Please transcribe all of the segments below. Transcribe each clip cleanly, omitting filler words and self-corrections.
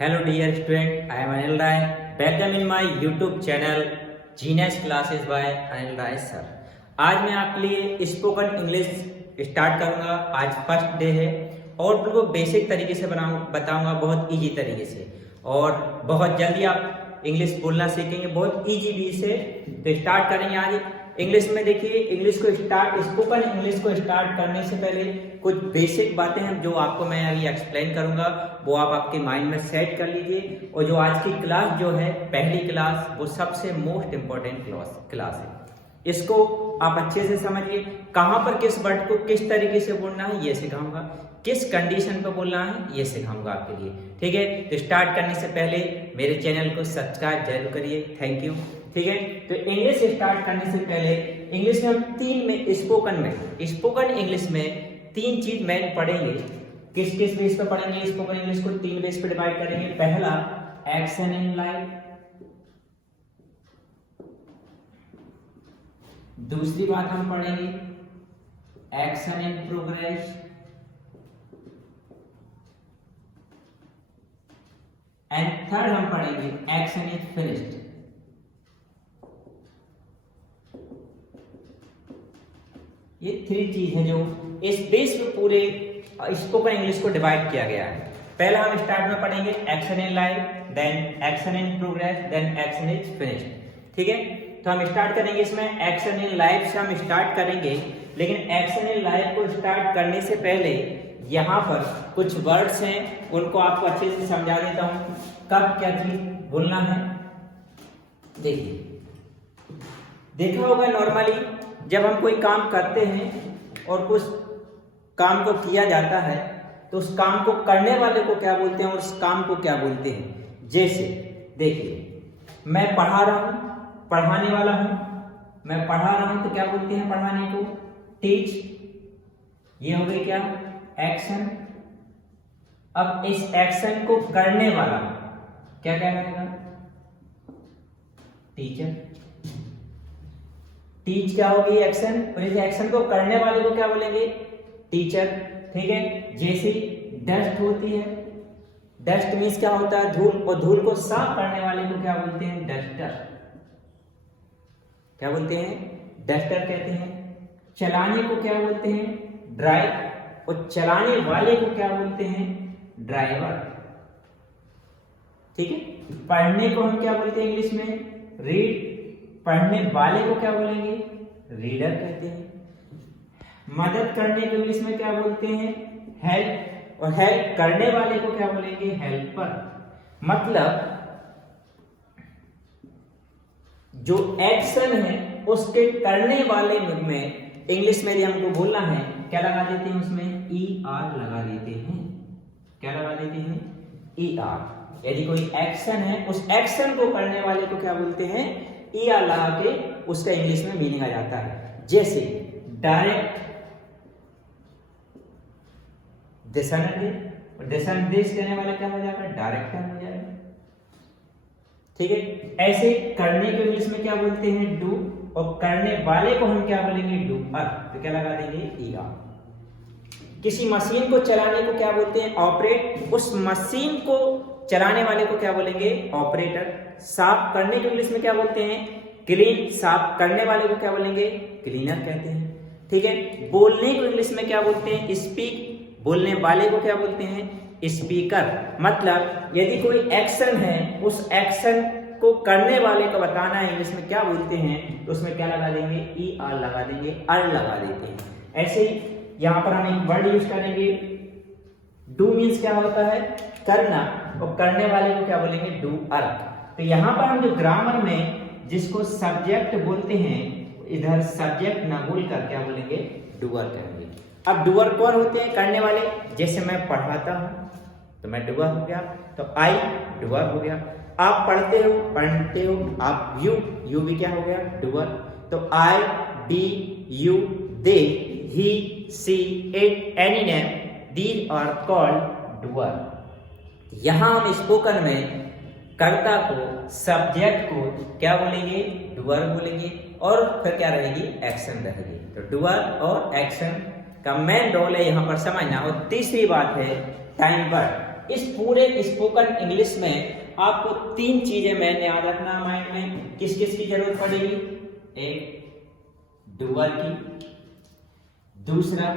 Hello dear student, I am Anil Rai. Welcome in my YouTube channel Genius Classes by Anil Rai sir. आज मैं आपके लिए spoken English start करूंगा। आज first day है और बिल्कुल बेसिक तरीके से बताऊंगा, बहुत इजी तरीके से, और बहुत जल्दी आप इंग्लिश बोलना सीखेंगे बहुत इजी वे से। तो स्टार्ट करेंगे आज इंग्लिश में। देखिए, इंग्लिश को स्पोकन इंग्लिश को स्टार्ट करने से पहले कुछ बेसिक बातें हैं जो आपको मैं अभी एक्सप्लेन करूंगा, वो आप आपके माइंड में सेट कर लीजिए। और जो आज की क्लास जो है, पहली क्लास, वो सबसे मोस्ट इम्पोर्टेंट क्लास है। इसको आप अच्छे से समझिए। कहाँ पर किस वर्ड को किस तरीके से बोलना है ये सिखाऊंगा, किस कंडीशन पर बोलना है ये सिखाऊंगा आपके लिए। ठीक है, तो स्टार्ट करने से पहले मेरे चैनल को सब्सक्राइब जरूर करिए। Thank you. ठीक है, तो इंग्लिश स्टार्ट करने से पहले इंग्लिश में हम स्पोकन इंग्लिश में तीन चीज मेन पढ़ेंगे। किस किस बेस पे पढ़ेंगे? स्पोकन इंग्लिश को तीन बेस पे डिवाइड करेंगे। पहला, एक्शन इन लाइफ। दूसरी बात हम पढ़ेंगे action in progress. And third हम पढ़ेंगे एक्शन इज फिनिश्ड। ये थ्री चीज है जो इस बेस पे पूरे स्पोकन इंग्लिश को डिवाइड किया गया है। पहला हम स्टार्ट में पढ़ेंगे action in life, then action in progress, then action is finished. ठीक है, तो हम स्टार्ट करेंगे इसमें एक्शन इन लाइफ से हम स्टार्ट करेंगे। लेकिन एक्शन इन लाइफ को स्टार्ट करने से पहले यहाँ पर कुछ वर्ड्स हैं, उनको आपको अच्छे से समझा देता हूँ कब क्या चीज बोलना है। देखिए, देखा होगा नॉर्मली जब हम कोई काम करते हैं और कुछ काम को किया जाता है तो उस काम को करने वाले को क्या बोलते हैं और उस काम को क्या बोलते हैं। जैसे देखिए, मैं पढ़ा रहा हूं, पढ़ाने वाला हूं, मैं पढ़ा रहा हूं तो क्या बोलते हैं पढ़ाने को? टीच। ये हो गई क्या? एक्शन। अब इस एक्शन को करने वाला क्या क्या करेगा? टीचर। टीच क्या होगी? एक्शन। और इस एक्शन को करने वाले को क्या बोलेंगे? टीचर। ठीक है, जैसे डस्ट होती है, डस्ट मीन्स क्या होता है? धूल, और धूल को साफ करने वाले को क्या बोलते हैं? डस्टर। क्या बोलते हैं? डस्टर कहते हैं। चलाने को क्या बोलते हैं? ड्राइव। और चलाने वाले को क्या बोलते हैं? ड्राइवर। ठीक है, पढ़ने को हम क्या बोलते हैं इंग्लिश में? रीड। पढ़ने वाले को क्या बोलेंगे? रीडर कहते हैं। मदद करने को इंग्लिश में क्या बोलते हैं? हेल्प। और हेल्प करने वाले को क्या बोलेंगे? हेल्पर। मतलब जो एक्शन है उसके करने वाले में इंग्लिश में यदि हमको बोलना है, क्या लगा देते हैं उसमें? ER लगा देते हैं। क्या लगा देते हैं? ER। यदि कोई एक्शन है, उस एक्शन को करने वाले को क्या बोलते हैं? ER लगा के उसका इंग्लिश में मीनिंग आ जाता है। जैसे डायरेक्ट, दिशा निर्देश, और दिशा निर्देश देने वाला क्या हो जाएगा? डायरेक्टर हो जाएगा। ठीक है, ऐसे करने को इंग्लिश में क्या बोलते हैं? डू। और करने वाले को हम क्या बोलेंगे? डूअर। तो क्या लगा देंगे? ER। किसी मशीन को चलाने को क्या बोलते हैं? ऑपरेट। उस मशीन को चलाने वाले को क्या बोलेंगे? ऑपरेटर। साफ करने को इंग्लिश में क्या बोलते हैं? क्लीन। साफ करने वाले को क्या बोलेंगे? क्लीनर कहते हैं। ठीक है, बोलने को इंग्लिश में क्या बोलते हैं? स्पीक। बोलने वाले को क्या बोलते हैं? स्पीकर। मतलब यदि कोई एक्शन है, उस एक्शन को करने वाले को बताना है इंग्लिश में क्या बोलते हैं, तो उसमें क्या लगा देंगे? ER लगा देंगे, अर लगा देते हैं। ऐसे ही यहां पर हम एक वर्ड यूज करेंगे, डू मीन्स क्या होता है? करना। और करने वाले को क्या बोलेंगे? डूअर। तो यहां पर हम जो ग्रामर में जिसको सब्जेक्ट बोलते हैं, इधर सब्जेक्ट ना बोलकर क्या बोलेंगे? डूअर कहेंगे। अब डूअर कौन होते हैं? करने वाले। जैसे मैं पढ़ाता हूं तो मैं डूअर हो गया, तो आई डूअर हो गया। आप पढ़ते हो, आप यू भी क्या हो गया? डूअर। तो I, we, you, they, he, she, it, any name, these are called doer. यहां हम स्पोकन में कर्ता को, सब्जेक्ट को क्या बोलेंगे? डूअर बोलेंगे। और फिर क्या रहेगी? एक्शन रहेगी। तो डूअर और एक्शन का मेन रोल है यहाँ पर समझना। और तीसरी बात है टाइम वर्ड। इस पूरे स्पोकन इंग्लिश में आपको 3 चीजें मैंने याद रखना है माइंड में। किस किस की जरूरत पड़ेगी? एक डूअर की, दूसरा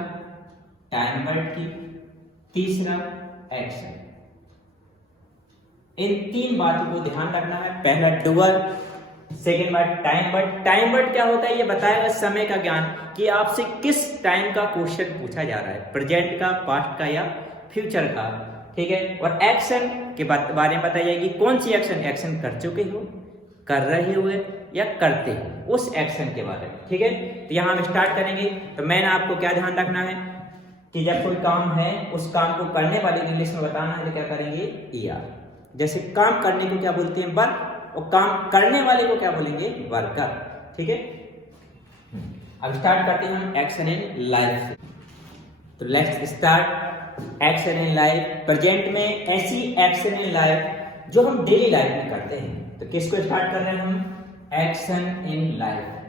टाइम वर्ड की, तीसरा एक्शन। इन 3 बातों को ध्यान रखना है। पहला doer, second word time word. Time word क्या होता है? ये बताएगा समय का ज्ञान कि आपसे किस टाइम का क्वेश्चन पूछा जा रहा है, प्रेजेंट का, पास्ट का या फ्यूचर का। ठीक है। और एक्शन के बारे में बताई जाएगी। कौन सी एक्शन? एक्शन कर चुके हो, कर रहे हुए या करते हो, उस एक्शन के बारे में। ठीक है। तो यहां हम स्टार्ट करेंगे। तो मैंने आपको क्या ध्यान रखना है कि जब कोई काम है उस काम को करने वाले इंग्लिश में बताना है तो क्या करेंगे? ER। जैसे काम करने को क्या बोलते हैं? वर्क, और काम करने वाले को क्या बोलेंगे? वर्कर। ठीक है। अब स्टार्ट करते हैं हम एक्शन इन लाइफ। तो let's start action in life. Present में ऐसी एक्शन इन लाइफ जो हम डेली लाइफ में करते हैं। तो किसको स्टार्ट कर रहे हैं हम? Action in life.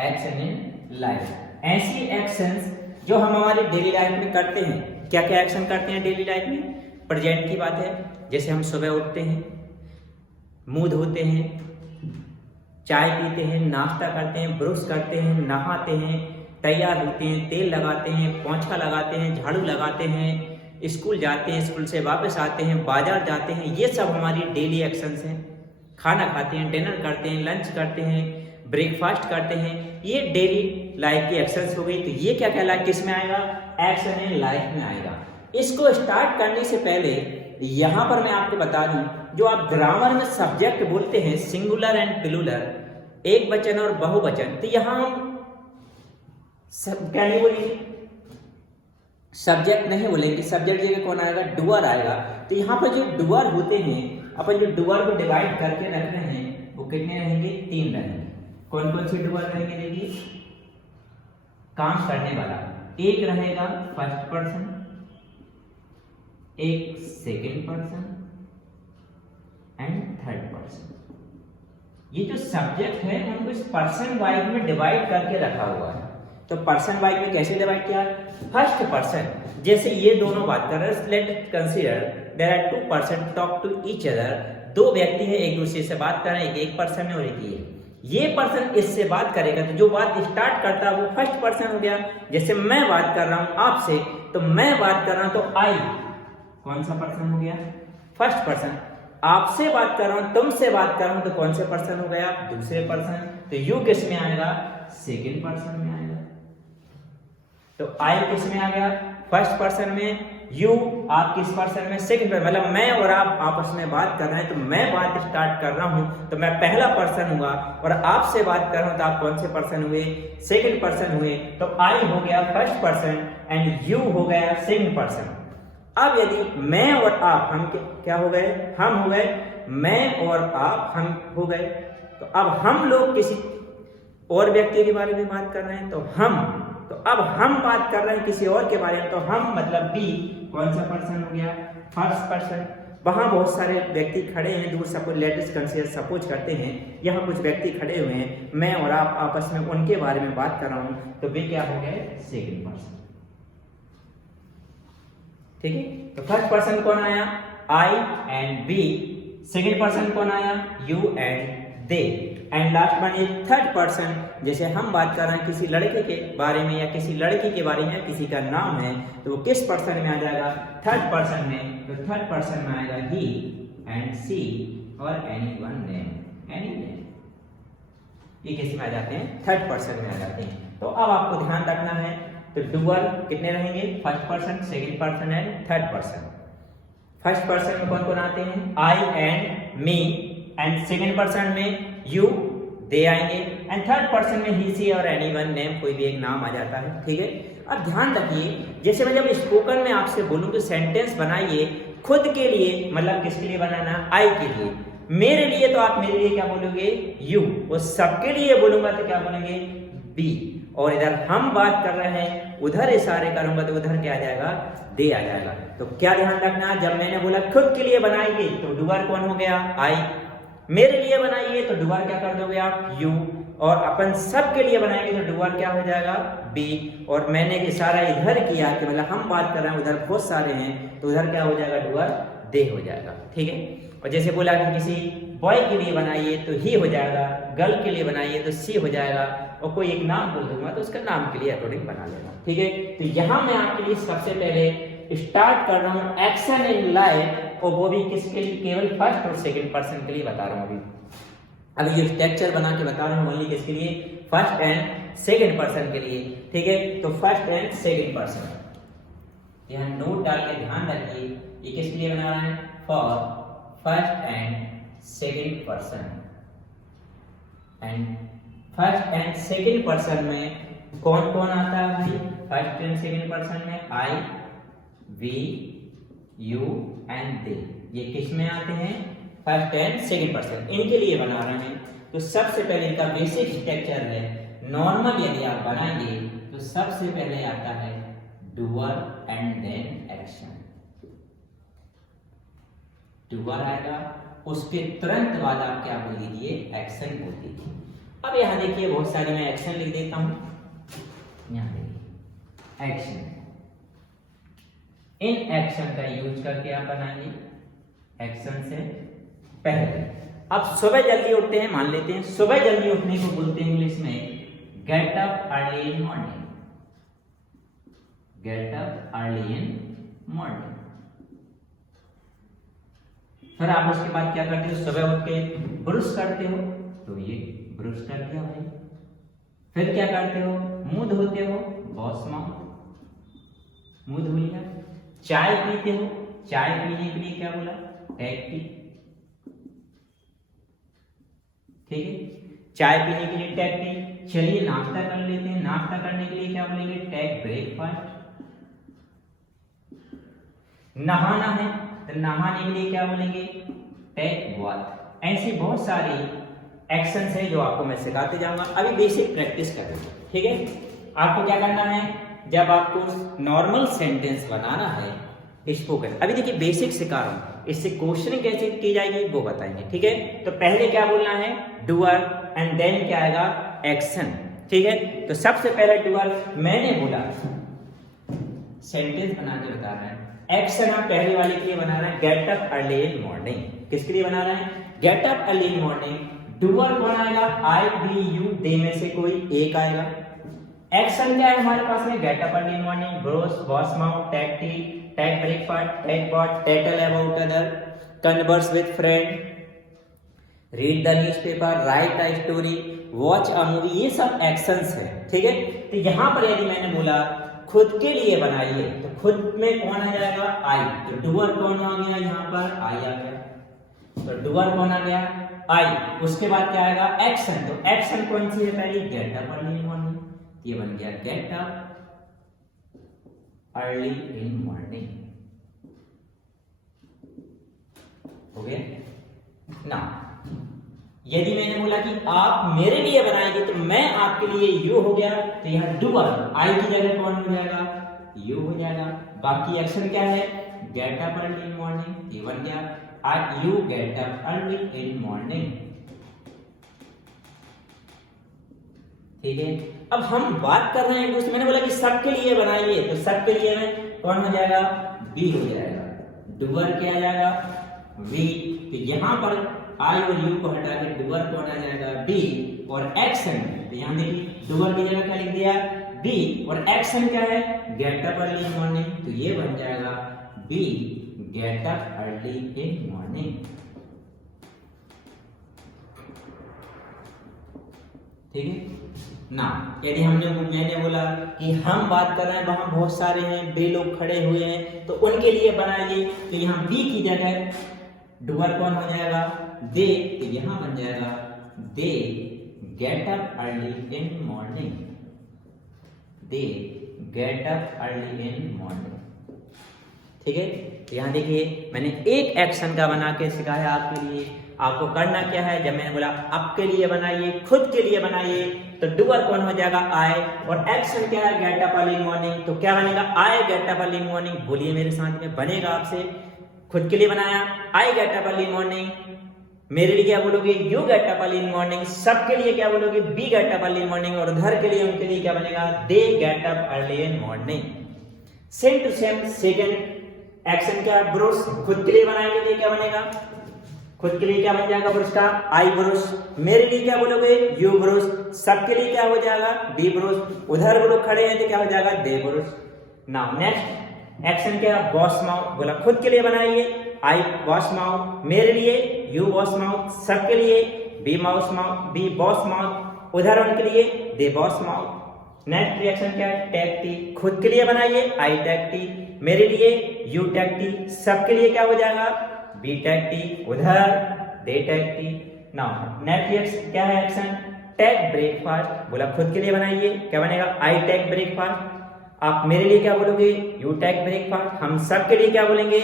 Action in life, ऐसी एक्शंस जो हम हमारी डेली लाइफ में करते हैं। क्या क्या एक्शन करते हैं डेली लाइफ में? प्रेजेंट की बात है, जैसे हम सुबह उठते हैं, मुंह धोते हैं, चाय पीते हैं, नाश्ता करते हैं, ब्रश करते हैं, नहाते हैं, तैयार होते हैं, तेल लगाते हैं, पोंछा लगाते हैं, झाड़ू लगाते हैं, स्कूल जाते हैं, स्कूल से वापस आते हैं, बाजार जाते हैं। ये सब हमारी डेली एक्शंस हैं। खाना खाते हैं, डिनर करते हैं, लंच करते हैं, ब्रेकफास्ट करते हैं। ये डेली लाइफ की एक्शंस हो गई। तो ये क्या कहलाएगा? किस में आएगा? एक्शन इन लाइफ में आएगा। इसको स्टार्ट करने से पहले यहां पर मैं आपको बता दूं, जो आप ग्रामर में सब्जेक्ट बोलते हैं सिंगुलर एंड प्लूरल, एक वचन और बहुवचन, तो यहां हम क्या नहीं बोलेंगे? सब्जेक्ट नहीं बोलेंगे। सब्जेक्ट जगह कौन आएगा? डूअर आएगा। तो यहाँ पर जो डूअर होते हैं, अपन जो डूअर को डिवाइड करके रख रहे हैं, वो कितने रहेंगे? 3 रहेंगे। कौन कौन से डूअर रहेंगे? देखिए, काम करने वाला एक रहेगा फर्स्ट पर्सन, एक second person and third person. ये जो सब्जेक्ट है उनको इस पर्सन वाइज में डिवाइड करके रखा हुआ है। तो पर्सन वाइज में कैसे डिवाइड किया? फर्स्ट पर्सन, जैसे ये दोनों बात कर रहे हैं, let's consider there are 2 person talk to each other. 2 व्यक्ति हैं, एक दूसरे से बात कर रहे हैं, एक पर्सन है और एक ये पर्सन इससे बात करेगा। तो जो बात स्टार्ट करता है वो फर्स्ट पर्सन हो गया। जैसे मैं बात कर रहा हूं आपसे, तो मैं बात कर रहा हूं तो आई कौन सा पर्सन हो गया? First person. आपसे बात कर रहा हूं, तुमसे बात कर रहा हूं, तो कौन से पर्सन हो गया? दूसरे पर्सन। तो यू किस में आएगा? सेकेंड पर्सन में आएगा। तो आई किस में आ गया? फर्स्ट पर्सन में। यू आप किस पर्सन में? Second person. मतलब मैं और आप आपस में बात कर रहे हैं, तो मैं बात स्टार्ट कर रहा हूं तो मैं पहला पर्सन हुआ, और आपसे बात कर रहा हूं तो आप कौन से पर्सन हुए? सेकंड पर्सन हुए। तो आई हो गया फर्स्ट पर्सन एंड यू हो गया सेकंड पर्सन। अब यदि मैं और आप, हम क्या हो गए? हम हो गए। मैं और आप हम हो गए। तो अब हम लोग किसी और व्यक्ति के बारे में बात कर रहे हैं, तो हम, तो अब हम बात कर रहे हैं किसी और के बारे में, तो हम मतलब बी कौन सा पर्सन हो गया? First person. वहां बहुत सारे व्यक्ति खड़े हैं दूर, सपोज लेट्स कंसीडर, सपोज करते हैं यहाँ कुछ व्यक्ति खड़े हुए हैं, मैं और आप आपस में उनके बारे में बात कर रहा हूं, तो वे क्या हो गए? Second person. ठीक है। तो फर्स्ट पर्सन कौन आया? आई एंड बी। सेकंड पर्सन कौन आया? You and they. And last one is third person. जैसे हम बात कर रहे हैं किसी लड़के के बारे में या किसी लड़की के बारे में, किसी का नाम है, तो वो किस पर्सन में आ जाएगा? थर्ड पर्सन में। तो थर्ड पर्सन में आएगा ही एंड सी और एनीवन नेम, एनी नेम। ये किस में आ जाते हैं? थर्ड पर्सन में आ जाते हैं। तो अब आपको ध्यान रखना है, तो डूअर कितने रहेंगे? First person, second person and third person. First person में कौन कौन आते हैं? I and me. And second person में यू दे आएंगे। एंड थर्ड पर्सन में ही सी और एनीवन नेम, कोई भी एक नाम आ जाता है। ठीक है। अब ध्यान रखिए, जैसे मैं जब स्पोकन में आपसे बोलूं कि सेंटेंस बनाइए खुद के लिए, मतलब किसके लिए बनाना? आई के लिए। मेरे लिए तो आप मेरे लिए क्या बोलोगे? यू। और सबके लिए बोलूंगा तो क्या बोलेंगे? बी। और इधर हम बात कर रहे हैं, उधर इशारे करूंगा तो उधर क्या आ जाएगा? दे आ जाएगा। तो क्या ध्यान रखना, जब मैंने बोला खुद के लिए बनाइए तो डूअर कौन हो गया? आई। मेरे लिए बनाइए तो डूअर क्या कर दोगे आप? यू। और अपन सब के लिए बनाएंगे तो डूअर क्या हो जाएगा बी, और मैंने इशारा इधर किया कि मतलब हम बात कर रहे हैं उधर बहुत सारे हैं तो उधर क्या हो जाएगा डूअर दे हो जाएगा, ठीक है। और जैसे बोला कि किसी बॉय के लिए बनाइए तो ही हो जाएगा, गर्ल के लिए बनाइए तो सी हो जाएगा, और कोई एक नाम बोल दूंगा तो उसका नाम के लिए अकॉर्डिंग बना लेना, ठीक है। तो यहाँ मैं आपके लिए सबसे पहले स्टार्ट कर रहा हूँ एक्शन इन लाइफ, और वो भी किसके लिए, केवल फर्स्ट और सेकंड पर्सन के लिए बता रहा हूँ। अभी ये स्ट्रक्चर बना के बता रहा हूँ ओनली किसके लिए, फर्स्ट एंड सेकंड पर्सन के लिए, ठीक है। तो फर्स्ट एंड सेकंड पर्सन, यहाँ नोट डाल के ध्यान रखिए ये किसके लिए बना रहा है, for first and second person. And first and second person में कौन कौन आता है भाई, फर्स्ट एंड सेकंड पर्सन में आई, वी, यू एंड दे, ये किस में आते हैं, फर्स्ट एंड सेकंड पर्सन, इनके लिए बना रहे हैं। तो सबसे पहले इनका बेसिक स्ट्रक्चर है, नॉर्मल यदि आप बनाएंगे तो सबसे पहले आता है doer and then action, doer आएगा, उसके तुरंत बाद आप क्या बोल दीजिए, एक्शन बोल दीजिए। अब यहां देखिए बहुत सारे मैं एक्शन लिख देता हूं, यहां देखिए एक्शन, इन एक्शन का यूज करके आप बनाएंगे एक्शन से पहले। अब सुबह जल्दी उठते हैं, मान लेते हैं सुबह जल्दी उठने को बोलते हैं इंग्लिश में get up early in morning, gate up early in morning. फिर आप उसके बाद क्या करते हो, सुबह उठ के ब्रश करते हो, तो ये ब्रश कर दिया भाई। फिर क्या करते हो, मुंह धोते हो, वॉश माउथ, मुंह धो लिया। चाय पीते हो, चाय पीने के लिए क्या बोला, टेक टी, ठीक है, चाय पीने के लिए टेक टी। चलिए नाश्ता कर लेते हैं, नाश्ता करने के लिए क्या बोलेंगे, टेक ब्रेकफास्ट। नहाना है तो नहाने के लिए क्या बोलेंगे, टेक बाथ। ऐसी बहुत सारी एक्शंस है जो आपको मैं सिखाते जाऊंगा, अभी बेसिक प्रैक्टिस करेंगे, ठीक है। आपको क्या करना है, जब आपको नॉर्मल सेंटेंस बनाना है स्पोकन, अभी देखिए बेसिक सिखा रहा हूं, इससे क्वेश्चनिंग कैसे की जाएगी वो बताएंगे, ठीक है। तो पहले क्या बोलना है, डूअर, एंड देन क्या आएगा, एक्शन, ठीक है। तो सबसे पहले डूअर, मैंने बोला सेंटेंस बना के बता रहा है, एक्शन हम पहले वाले के लिए बना रहे हैं, gate up early in morning, किसके लिए बना रहे हैं, gate up early in morning. Doer कौन आएगा, आई, वी, यू, दे में से कोई एक आएगा। एक्शन क्या है हमारे पास में, get up early in morning, brush, wash mouth, take tea, take breakfast, take bath, tattle about other, converse with friend, read the newspaper, write a story, watch a movie, ये सब एक्शंस है, ठीक है। तो यहाँ पर यदि मैंने बोला खुद के लिए बनाइए तो खुद में कौन आ जाएगा, आई, तो डूअर कौन आ गया, यहाँ पर आई आ गया, तो डूअर कौन आ गया, आई। उसके बाद क्या आएगा, एक्शन, तो एक्शन कौन सी है पहली, gate up early in morning, ये बन गया gate up early in morning, हो गया ना। यदि मैंने बोला कि आप मेरे लिए बनाएंगे तो मैं आपके लिए यू हो गया, तो यहाँ डूअर, आई की जगह कौन हो जाएगा, यू हो जाएगा। बाकी एक्शन क्या है, get up early in morning, ये बन गया, I you get up early in morning, ठीक है। अब हम बात कर रहे हैं दोस्तों, मैंने बोला कि सबके लिए बनाइए, तो सबके लिए में कौन हो जाएगा, बी हो जाएगा, डूअर क्या आ जाएगा, वी। तो यहाँ पर आई और यू को हटा के डूअर कौन आ जाएगा, बी, और एक्शन, तो यहाँ देखिए डूअर की जगह क्या लिख दिया, बी, और एक्शन क्या है, get up early in morning, तो ये बन जाएगा we, get up early in morning, ठीक है ना। यदि मैंने बोला कि हम बात कर रहे हैं, वहां बहुत सारे हैं, बे लोग खड़े हुए हैं, तो उनके लिए बनाइए, तो यहाँ बी की जगह डूअर कौन हो जाएगा, दे, तो यहां बन जाएगा दे get up early in morning, they get up early in morning, ठीक है। यहाँ देखिए मैंने एक एक्शन का बना के सिखाया आपके लिए, आपको करना क्या है, जब मैंने बोला आपके लिए बनाइए, खुद के लिए बनाइए, तो डूअर कौन हो जाएगा, आई, और एक्शन क्या है, get up early in morning, तो क्या बनेगा, आई get up early in morning, बोलिए मेरे साथ में, बनेगा आपसे, खुद के लिए बनाया, I get up early in morning, मेरे लिए क्या बोलोगे, you get up early in morning. सबके लिए क्या बोलोगे, we get up early in morning. और उधर के लिए, उनके लिए क्या बनेगा, they get up early in morning. Same to same second action क्या, ब्रश। खुद के लिए बनाएंगे तो क्या बनेगा, खुद के लिए क्या बन जाएगा ब्रश का, आई ब्रश। मेरे लिए क्या बोलोगे, यू ब्रश। सबके लिए क्या हो जाएगा, डी ब्रश। उधर वो लोग खड़े हैं तो क्या हो जाएगा, दे ब्रश। नाउ नेक्स्ट एक्शन क्या, वॉश माउथ। बोला खुद के लिए बनाइए, आई वॉश माउथ। मेरे लिए यू वॉश माउथ। सबके लिए बी वॉश माउथ। उधर उनके लिए दे वॉश माउथ। नेक्स्ट रिएक्शन क्या है, टेक टी। खुद के लिए बनाइए, आई टेक टी। मेरे लिए यू टेक टी। सबके लिए क्या हो जाएगा, बी टेक टी। उधर they take tea. Now next reaction क्या है, एक्शन टेक ब्रेकफास्ट। बोला खुद के लिए बनाइए, क्या बनेगा, आई टेक ब्रेकफास्ट। आप मेरे लिए क्या बोलोगे, यू टेक ब्रेकफास्ट। हम सब के लिए क्या बोलेंगे,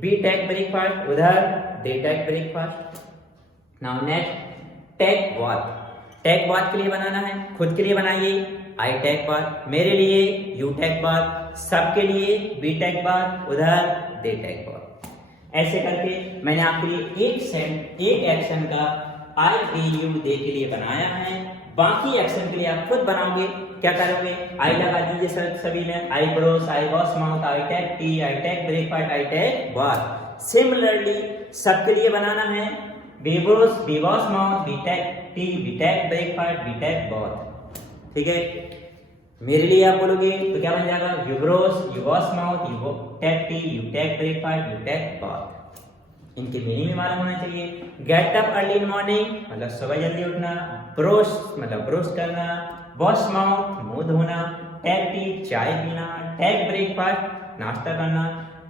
बी टेक ब्रेकफास्ट। उधर they take breakfast. Now next take bath. Take bath के लिए बनाना है, खुद के लिए बनाइए, आई टेक बाथ। मेरे लिए यू टेक बाथ। सबके लिए बी टेक बाथ। उधर दे टेक बाथ। ऐसे करके मैंने आपके लिए एक एक्शन का आई बी यू दे के लिए बनाया है। बाकी एक्शन के लिए आप खुद बनाओगे। क्या करोगे, आई लगा दीजिए सभी में, I brush, I wash mouth, I take tea, I take breakfast, I take bath. Similarly सबके लिए बनाना है, we brush, we wash mouth, we take tea, we take breakfast, we take bath. ठीक है, मेरे लिए आप बोलोगे तो क्या बन जाएगा, you brush, you wash mouth, you take tea, you take breakfast, you take bath. इनके मीनिंग भी मालूम होना चाहिए। Get up early in morning मतलब सुबह जल्दी उठना, ब्रश मतलब ब्रश करना, वॉश माउथ मुंह धोना, टेक टी चाय पीना, टेक ब्रेकफास्ट नाश्ता करना,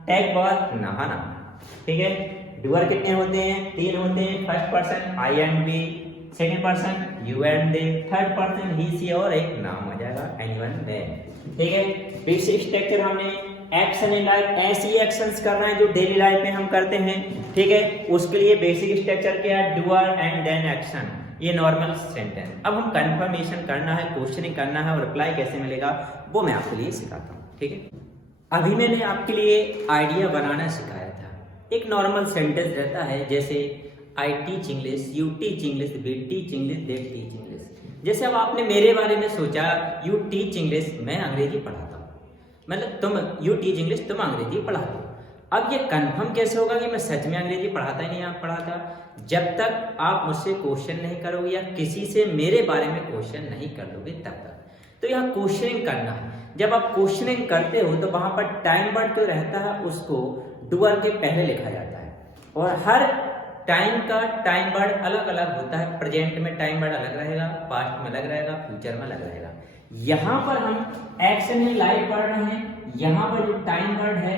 टेक बाथ नहाना। ठीक है, डूअर कितने होते हैं, 3 होते हैं। First person I and we, second person you and they, third person he she और एक नाम हो जाएगा एनीवन दे। ठीक है, बेसिक स्ट्रक्चर हमने एक्शन इन लाइफ, ऐसी एक्शंस करना है जो डेली लाइफ में हम करते हैं। ठीक है, उसके लिए बेसिक स्ट्रक्चर क्या है, डूअर एंड देन एक्शन, ये नॉर्मल सेंटेंस। अब हम कंफर्मेशन करना है, क्वेश्चनिंग करना है और रिप्लाई कैसे मिलेगा वो मैं आपके लिए सिखाता हूँ। ठीक है, अभी मैंने आपके लिए आइडिया बनाना सिखाया था। एक नॉर्मल सेंटेंस रहता है जैसे I teach English, you teach English, we teach English, they teach English. जैसे अब आपने मेरे बारे में सोचा, यू टीच इंग्लिश, मैं अंग्रेजी पढ़ाता हूँ, मतलब तुम यू टीच इंग्लिश, तुम अंग्रेजी पढ़ाते हो। अब ये कंफर्म कैसे होगा कि मैं सच में अंग्रेजी पढ़ाता ही नहीं आप पढ़ाता, जब तक आप मुझसे क्वेश्चन नहीं करोगे या किसी से मेरे बारे में क्वेश्चन नहीं कर लोगे तब तक। तो यहाँ क्वेश्चनिंग करना है। जब आप क्वेश्चनिंग करते हो तो वहां पर टाइम वर्ड जो रहता है उसको डूअर के पहले लिखा जाता है और हर टाइम का टाइम वर्ड अलग अलग होता है। प्रेजेंट में टाइम वर्ड अलग रहेगा, पास्ट में अलग रहेगा, फ्यूचर में अलग रहेगा। यहाँ पर हम एक्शन इन लाइफ पढ़ रहे हैं, यहाँ पर जो टाइम वर्ड है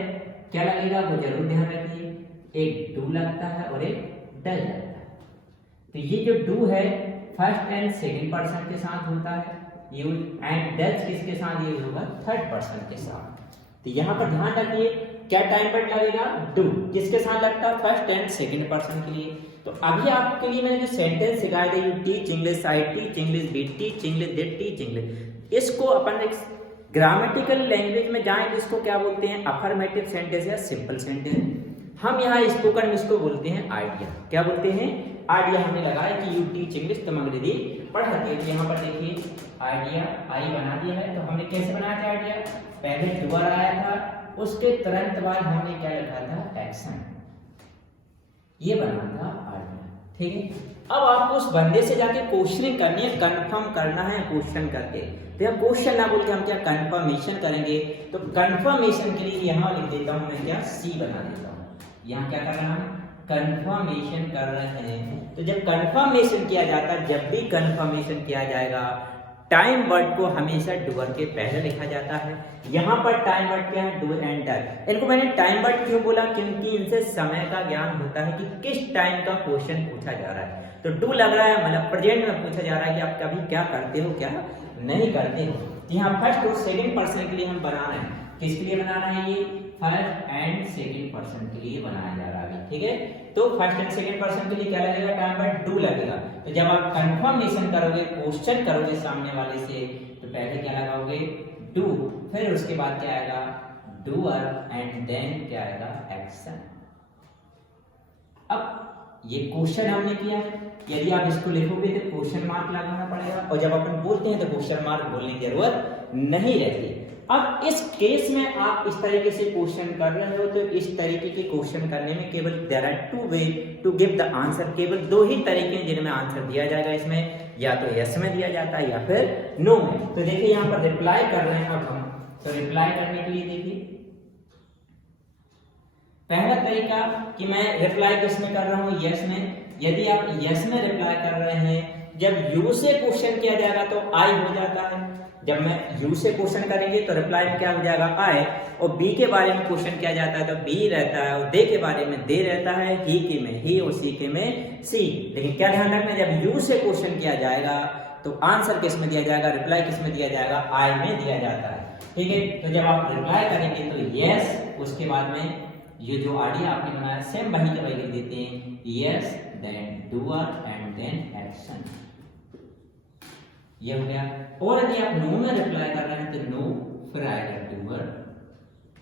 क्या लगेगा वो जरूर ध्यान रखिए, एक डू लगता है और एक डज लगता है। तो ये जो डू है फर्स्ट एंड सेकंड पर्सन के साथ होता है यूज, एंड डज किसके साथ यूज होगा, थर्ड पर्सन के साथ। तो यहाँ पर ध्यान रखिए क्या टाइम वर्ड लगेगा, डू किसके साथ लगता है, फर्स्ट एंड सेकंड पर्सन के लिए। तो अभी आपके लिए मैंने जो सेंटेंस सिखाए थे, you teach English, I teach English, we teach English, they teach English, इसको अपन एक ग्रामेटिकल लैंग्वेज में जाएं तो इसको क्या बोलते हैं, अफर्मेटिव सेंटेंस या सिंपल सेंटेंस। हम यहाँ स्पोकन में इसको बोलते हैं आइडिया। क्या बोलते हैं, आइडिया। हमने लगाया कि यू टीच इंग्लिश, तुम अंग्रेजी पढ़ाते हो। यहाँ पर देखिए आइडिया आई बना दिया है। तो हमने कैसे बनाया था आइडिया, पहले डूअर आया था, उसके तुरंत बाद हमने क्या लिखा था, एक्शन, ये बना था आइडिया। ठीक है, अब आपको उस बंदे से जाके क्वेश्चनिंग करनी है, कंफर्म करना है क्वेश्चन करके। तो यहाँ क्वेश्चन ना बोल के हम क्या कंफर्मेशन करेंगे। तो कंफर्मेशन के लिए यहाँ लिख देता हूँ मैं, क्या सी बना देता हूँ। यहाँ क्या कर रहा हूँ, कंफर्मेशन कर रहे हैं। तो जब कंफर्मेशन किया जाता है, जब भी कंफर्मेशन किया जाएगा, टाइम वर्ड को हमेशा डूअर के पहले लिखा जाता है। यहाँ पर टाइम वर्ड क्या है, डू एंड डज। इनको मैंने टाइम वर्ड क्यों बोला, क्योंकि इनसे समय का ज्ञान होता है कि किस टाइम का क्वेश्चन पूछा जा रहा है। तो डू लग रहा है मतलब प्रेजेंट में पूछा जा रहा है कि आप कभी क्या करते हो, क्या नहीं करते हो। यहाँ फर्स्ट और सेकंड पर्सन के लिए हम बना रहे हैं, किसके लिए बना रहे हैं, ये फर्स्ट एंड सेकंड पर्सन के लिए बनाया जा रहा है। ठीक है, तो फर्स्ट एंड सेकंड पर्सन के लिए क्या लगेगा, टाइम वर्ड डू लगेगा। तो जब आप कंफर्मेशन करोगे, क्वेश्चन करोगे सामने वाले से, तो पहले क्या लगाओगे, डू, फिर उसके बाद क्या आएगा, डूअर, एंड देन क्या आएगा, एक्शन। अब ये क्वेश्चन हमने किया है, यदि आप इसको लिखोगे तो क्वेश्चन मार्क लगाना पड़ेगा, और जब अपन बोलते हैं तो क्वेश्चन मार्क बोलने की जरूरत नहीं रहती। अब इस केस में आप इस तरीके से क्वेश्चन कर रहे हो, तो इस तरीके के क्वेश्चन करने में केवल there are two way to give the answer, केवल दो ही तरीके हैं जिनमें आंसर दिया जाएगा इसमें, या तो यस में दिया जाता है या फिर नो में। तो देखिए यहाँ पर रिप्लाई कर रहे हैं अब हम, तो रिप्लाई करने के लिए देखिए पहला तरीका कि मैं रिप्लाई किस में कर रहा हूँ, यस में। यदि आप यस में रिप्लाई कर रहे हैं, जब यू से क्वेश्चन किया जाएगा तो आई हो जाता है, जब मैं यू से क्वेश्चन करेंगे तो रिप्लाई में क्या हो जाएगा आई, और बी के बारे में क्वेश्चन किया जाता है तो बी रहता है, और दे के बारे में दे रहता है, ही के में ही और सी के में सी। लेकिन क्या ध्यान रखना, जब यू से क्वेश्चन किया जाएगा तो आंसर किस में दिया जाएगा, रिप्लाई किस में दिया जाएगा, आई में दिया जाता है। ठीक है, तो जब आप रिप्लाई करेंगे तो यस, उसके बाद में ये जो आइडिया आपने बनाया सेम वही के वही लिख देते हैं, yes then doer and then action, ये हो गया। और यदि आप नो में रिप्लाई कर रहे हैं तो नो, फिर आएगा डूअर,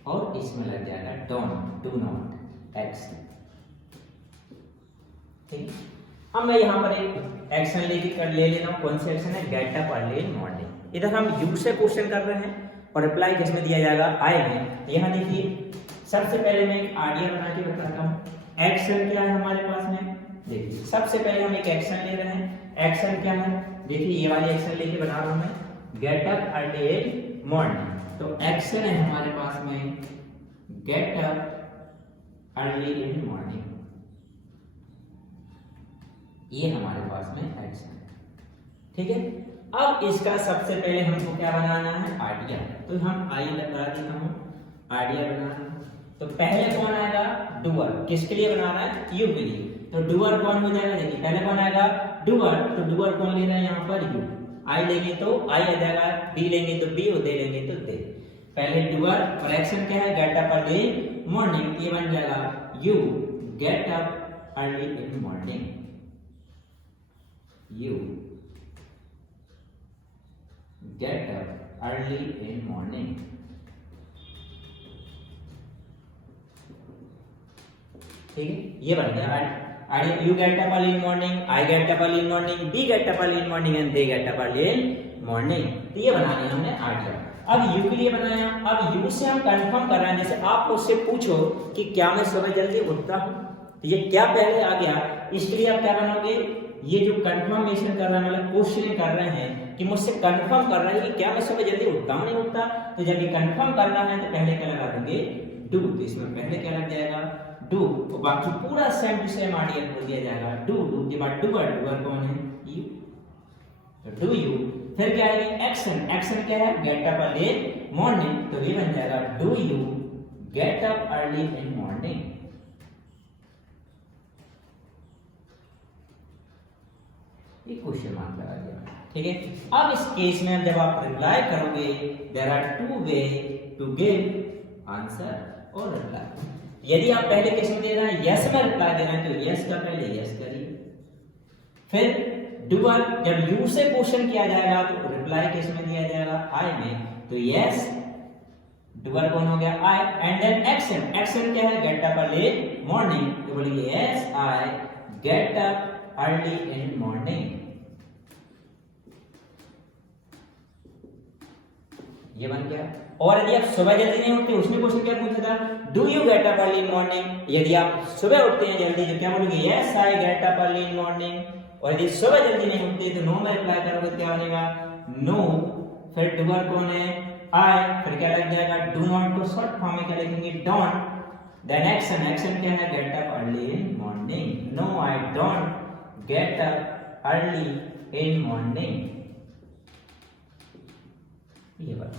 और इसमें लग जाएगा डोंट, डू नॉट, एक्शन। ठीक, अब मैं यहाँ पर एक एक्शन ले लेना हूँ। कौन सा एक्शन है, get up early in morning. इधर हम यू से क्वेश्चन कर रहे हैं और रिप्लाई किस में दिया जाएगा, आई में। यहाँ देखिए सबसे पहले मैं एक आइडिया बना के बताता हूँ। एक्शन क्या है हमारे पास में, देखिए सबसे पहले हम एक एक्शन ले रहे हैं। एक्शन क्या है, देखिए ये वाली एक्शन लेके बना रहा हूं मैं, gate up early in morning. तो एक्शन है हमारे पास में get up early in morning, ये हमारे पास में एक्शन है। ठीक है, अब इसका सबसे पहले हमको क्या बनाना है, आइडिया। तो हम आई लगा देता हूं, आइडिया बनाना। तो पहले कौन आएगा, डूअर। किसके लिए बनाना है, यू के लिए। तो डूअर कौन हो जाएगा, देखिए पहले कौन आएगा, डूअर। तो डूअर कौन ले रहा है यहाँ पर, यू। आई लेंगे तो आई आ जाएगा, बी लेंगे तो बी, और दे लेंगे तो दे। पहले डूअर, और एक्शन क्या है, गेट अप अर्ली मॉर्निंग। ये बन जाएगा you get up early in morning, you get up early in morning. ठीक है, ये बन गया। You get up early in morning, I get up early in morning, we get up early in morning and they get up early in morning. तो ये बना लिया हमने आइडिया। अब यू के लिए बनाया, अब यू से हम कंफर्म कर रहे हैं। जैसे आप उससे पूछो कि क्या मैं सुबह जल्दी उठता हूँ, तो ये क्या पहले आ गया, इसके लिए आप क्या बनाओगे, ये जो कंफर्मेशन कर रहे हैं, मतलब क्वेश्चन कर रहे हैं कि मुझसे कंफर्म कर रहे हैं कि क्या मैं सुबह जल्दी उठता हूँ नहीं उठता। तो जब ये कंफर्म करना है तो पहले क्या लगा देंगे, डू। तो इसमें पहले क्या लग जाएगा, डू, और बाकी पूरा सेम टू सेम आइडिया बोल दिया जाएगा। डू, डू के बाद डूअर, डूअर कौन है, यू। तो डू यू, फिर क्या है, एक्शन। एक्शन क्या है, get up early in morning. तो ये बन जाएगा do you get up early in morning. ये क्वेश्चन मार्क लगा दिया। ठीक है, अब इस केस में जब आप रिप्लाई करोगे, there are two way to give answer और रिप्लाई। यदि आप पहले किस में दे रहे हैं, यस में रिप्लाई दे रहे हैं, तो यस का पहले यस करिए। फिर डूअर, जब यू से क्वेश्चन किया जाएगा तो रिप्लाई किस में दिया जाएगा, आई में। तो यस, डूअर कौन हो गया, I. And then action. Action क्या है, गेट अप अर्ली मॉर्निंग। तो बोलिए yes I get up early in morning. ये बन गया। और यदि आप सुबह जल्दी नहीं उठते, उसने क्वेश्चन क्या पूछा था, do you get up early in morning. यदि आप सुबह उठते हैं जल्दी, तो क्या बोलोगे, yes I get up early in morning. और यदि सुबह जल्दी नहीं उठते तो नो में रिप्लाई करोगे, तो क्या बनेगा, नो। फिर डूअर कौन है, आई। फिर क्या लग जाएगा, डू नॉट को शॉर्ट फॉर्म में क्या लिखेंगे, डोंट। Then action. एक्शन क्या है, get up early in morning. No I don't get up early in morning. ये बात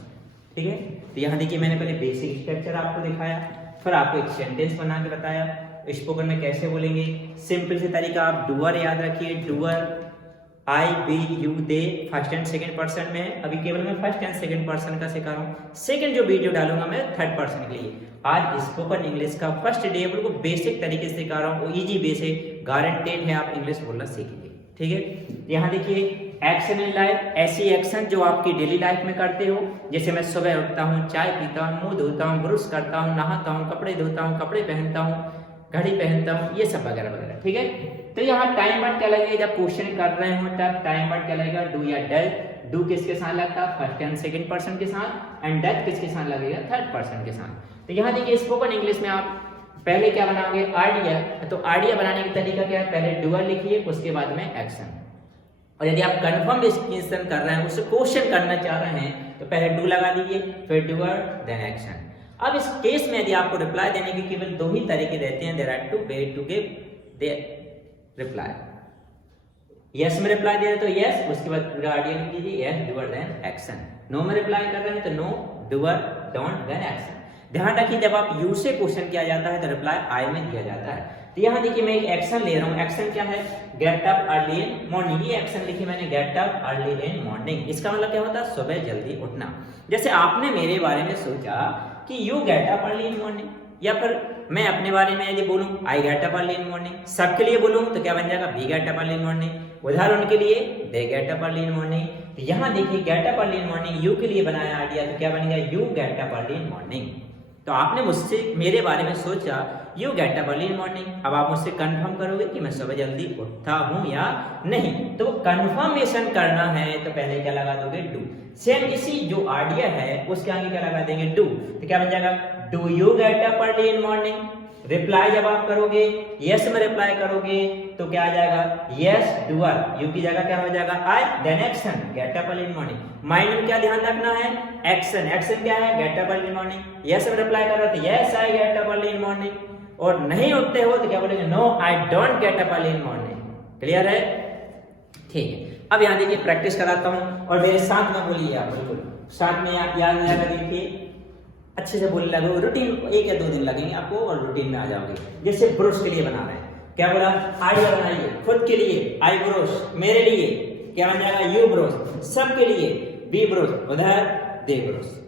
ठीक है। तो यहाँ देखिए मैंने पहले बेसिक स्ट्रक्चर आपको दिखाया, फिर आपको एक सेंटेंस बना के बताया स्पोकन में कैसे बोलेंगे। सिंपल से तरीका, आप डूअर याद रखिए, doer I we you they first and second person में। अभी केवल मैं फर्स्ट एंड सेकंड पर्सन का सिखा रहा हूँ, सेकंड जो वीडियो डालूंगा मैं थर्ड पर्सन के लिए। आज स्पोकन इंग्लिश का फर्स्ट डे को बेसिक तरीके से सिखा रहा हूँ, वो इजी वे से गारंटेड है आप इंग्लिश बोलना सीखेंगे। ठीक है, यहाँ देखिए एक्शन इन लाइफ, ऐसी एक्शन जो आपकी डेली लाइफ में करते हो। जैसे मैं सुबह उठता हूँ, चाय पीता हूँ, मुंह धोता हूँ, ब्रश करता हूँ, नहाता हूँ, कपड़े धोता हूँ, कपड़े पहनता हूँ, घड़ी पहनता हूँ, ये सब वगैरह वगैरह। ठीक है। तो यहाँ टाइम वर्ड क्या लगेगा, जब क्वेश्चन कर रहे हो तब टाइम वर्ड क्या लगेगा, डू या डज। डू किसके साथ लगता है, फर्स्ट एंड सेकंड पर्सन के साथ, एंड डज किसके साथ लगेगा, थर्ड पर्सन के साथ। तो यहाँ देखिए स्पोकन इंग्लिश में आप पहले क्या बनाओगे, आइडिया। तो आइडिया बनाने का तरीका क्या है, पहले डूअर लिखिए, उसके बाद में एक्शन। और यदि आप कन्फर्मेशन कर रहे हैं, उससे क्वेश्चन करना चाह रहे हैं, तो पहले डू लगा दीजिए, फिर डूअर देन एक्शन। अब इस केस में यदि आपको रिप्लाई देने के केवल दो ही तरीके रहते हैं, there are two way to give their reply. Yes में रिप्लाई दे रहे तो यस, उसके बाद पूरा आइडिया लिख दीजिए, yes doer then action. No में रिप्लाई कर रहे हैं तो no doer don't then action. ध्यान रखिए जब आप यू से क्वेश्चन किया जाता है तो रिप्लाई आई में दिया जाता है। तो यहाँ देखिए मैं एक एक्शन ले रहा हूँ, एक्शन क्या है, get up early in morning. ये एक्शन लिखी मैंने, gate up early in morning. इसका मतलब क्या होता है, सुबह जल्दी उठना। जैसे आपने मेरे बारे में सोचा कि you get up early in morning, या फिर मैं अपने बारे में यदि बोलूं I get up early in morning, सबके लिए बोलूं तो क्या बन जाएगा, we get up early in morning. उदाहरण के लिए they get up early in morning. तो यहाँ देखिए get up early in morning you के लिए बनाया आइडिया, तो क्या बनेगा, you get up early in morning. तो आपने मुझसे मेरे बारे में सोचा you get up early in morning. अब आप मुझसे कंफर्म करोगे कि मैं सुबह जल्दी उठता हूं या नहीं। तो कंफर्मेशन करना है तो पहले क्या लगा दोगे, डू। सेम इसी जो आइडिया है उसके आगे क्या लगा देंगे, डू। तो क्या बन जाएगा, do you get up early in morning. Reply जब आप करोगे, यस में रिप्लाई करोगे तो क्या आ जाएगा, यस डूअर। यू की जगह क्या हो जाएगा, I, then action get up early in morning. Mind में क्या ध्यान रखना है, एक्शन। एक्शन क्या है, get up early in morning. Yes में रिप्लाई कर रहे हो तो yes I get up early in morning. और नहीं उठते हो तो क्या बोलेंगे, no I don't get up early in morning. Clear है, ठीक है। अब यहाँ देखिए प्रैक्टिस कराता हूँ और मेरे साथ में बोलिए, आप बिल्कुल साथ में आप याद लगा देखिए, अच्छे से बोलने लगो। रूटीन 1 या 2 दिन लगेंगे आपको और रूटीन में आ जाओगे। जैसे ब्रश के लिए बना रहे हैं, क्या बोला, आइडिया बनाइए, खुद के लिए आई ब्रश, मेरे लिए क्या बन जाएगा, यू ब्रश, सबके लिए बी ब्रश, उधर दे ब्रश।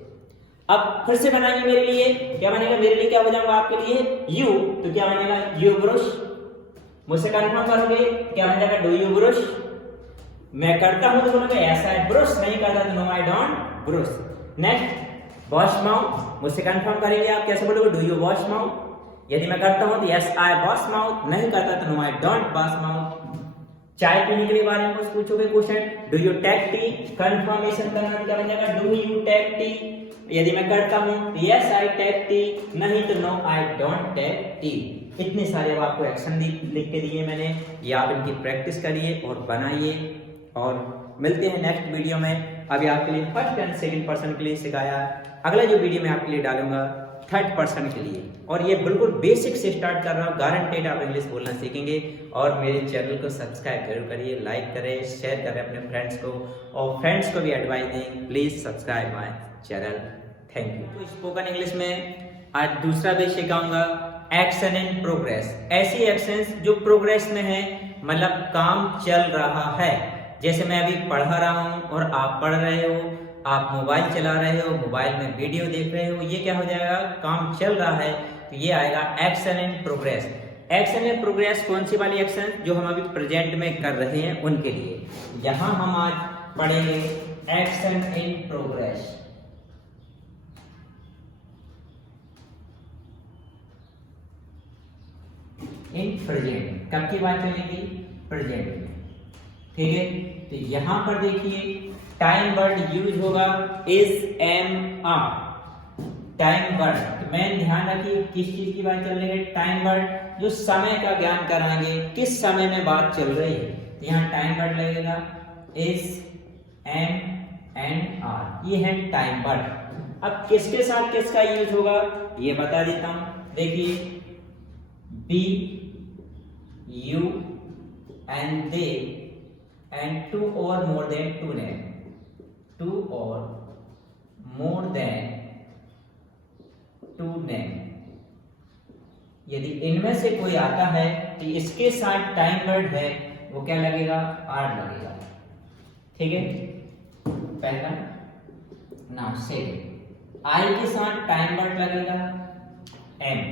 अब फिर से बनाएंगे मेरे लिए, क्या बनेगा, मेरे लिए क्या हो जाएगा, आपके लिए यू, तो क्या बनेगा, यू ब्रश। मुझसे कंफर्म करोगे क्या बन जाएगा, डू यू ब्रश। मैं करता हूं तो बोलोगे यस आई ब्रश, नहीं करता तो no I don't brush. Next wash mouth, मुझसे कंफर्म करेंगे आप, कैसे बोलोगे, डू यू वॉश माउथ। यदि मैं करता हूं तो यस आई वॉश माउथ, नहीं करता तो no I don't wash mouth. चाय पीने के बारे में पूछोगे question, do you take tea. Confirmation करना क्या बन जाएगा, डू यू टेक टी। यदि मैं करता हूं तो यस आई टेक टी, नहीं तो no I don't take tea. इतने सारे आपको एक्शन लिख के दिए मैंने, ये आप इनकी प्रैक्टिस करिए और बनाइए। और मिलते हैं नेक्स्ट वीडियो में। अभी आपके लिए फर्स्ट एंड सेकंड पर्सन के लिए सिखाया, अगला जो वीडियो मैं आपके लिए डालूंगा थर्ड पर्सन के लिए। और ये बिल्कुल बेसिक से स्टार्ट कर रहा हूँ, गारंटेड आप इंग्लिश बोलना सीखेंगे। और मेरे चैनल को सब्सक्राइब जरूर करिए, लाइक करें, शेयर करें अपने फ्रेंड्स को, और फ्रेंड्स को भी एडवाइस दें, please subscribe my channel. Thank you. तो स्पोकन इंग्लिश में आज दूसरा भी सिखाऊंगा, एक्शन इन प्रोग्रेस। ऐसी एक्शंस जो प्रोग्रेस में है, मतलब काम चल रहा है। जैसे मैं अभी पढ़ा रहा हूं और आप पढ़ रहे हो, आप मोबाइल चला रहे हो, मोबाइल में वीडियो देख रहे हो, ये क्या हो जाएगा, काम चल रहा है, तो ये आएगा action in progress. Action in progress कौन सी वाली एक्शन, जो हम अभी प्रेजेंट में कर रहे हैं उनके लिए। यहां हम आज पढ़ेंगे action in progress. In present, कब की बात चलेगी, प्रेजेंट में, ठीक है। तो यहां पर देखिए टाइम वर्ड यूज होगा is, am, are. Time word, तो मेन ध्यान रखिए किस चीज की बात चल रही है, टाइम वर्ड जो समय का ज्ञान कराएंगे, किस समय में बात चल रही है। तो यहाँ टाइम वर्ड लगेगा इज, एम एंड आर, ये है टाइम वर्ड। अब किसके साथ किसका यूज होगा ये बता देता हूं। देखिए we, you and they and 2 or more than 2 name, 2 or more than 2 name। यदि इनमें से कोई आता है तो इसके साथ टाइम वर्ड है, वो क्या लगेगा, आर लगेगा, ठीक है। पहला नाउ सेकंड, आई के साथ टाइम वर्ड लगेगा एम,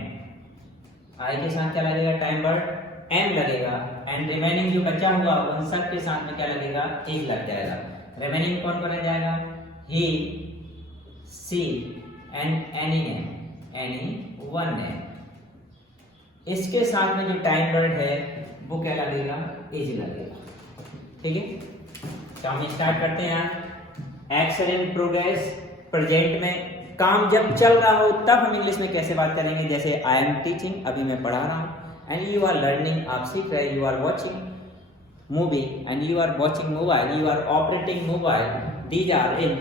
आई के साथ क्या लगेगा, टाइम वर्ड एम लगेगा। एंड रिमेनिंग जो बचा हुआ उन सब के साथ में क्या लगेगा, इज लग जाएगा। रिमेनिंग कौन कौन रह जाएगा, he, she and any name, any one name. इसके साथ में जो टाइम वर्ड है वो क्या लगेगा, इज लगेगा। ठीक है, तो हम स्टार्ट करते हैं। एक्शन इन प्रोग्रेस, प्रेजेंट में काम जब चल रहा हो तब हम इंग्लिश में कैसे बात करेंगे, जैसे आई एम टीचिंग, अभी मैं पढ़ा रहा हूँ, एंड यू आर लर्निंग, आप सीख रहे, you are watching movie and you are watching mobile, you are operating mobile, these are in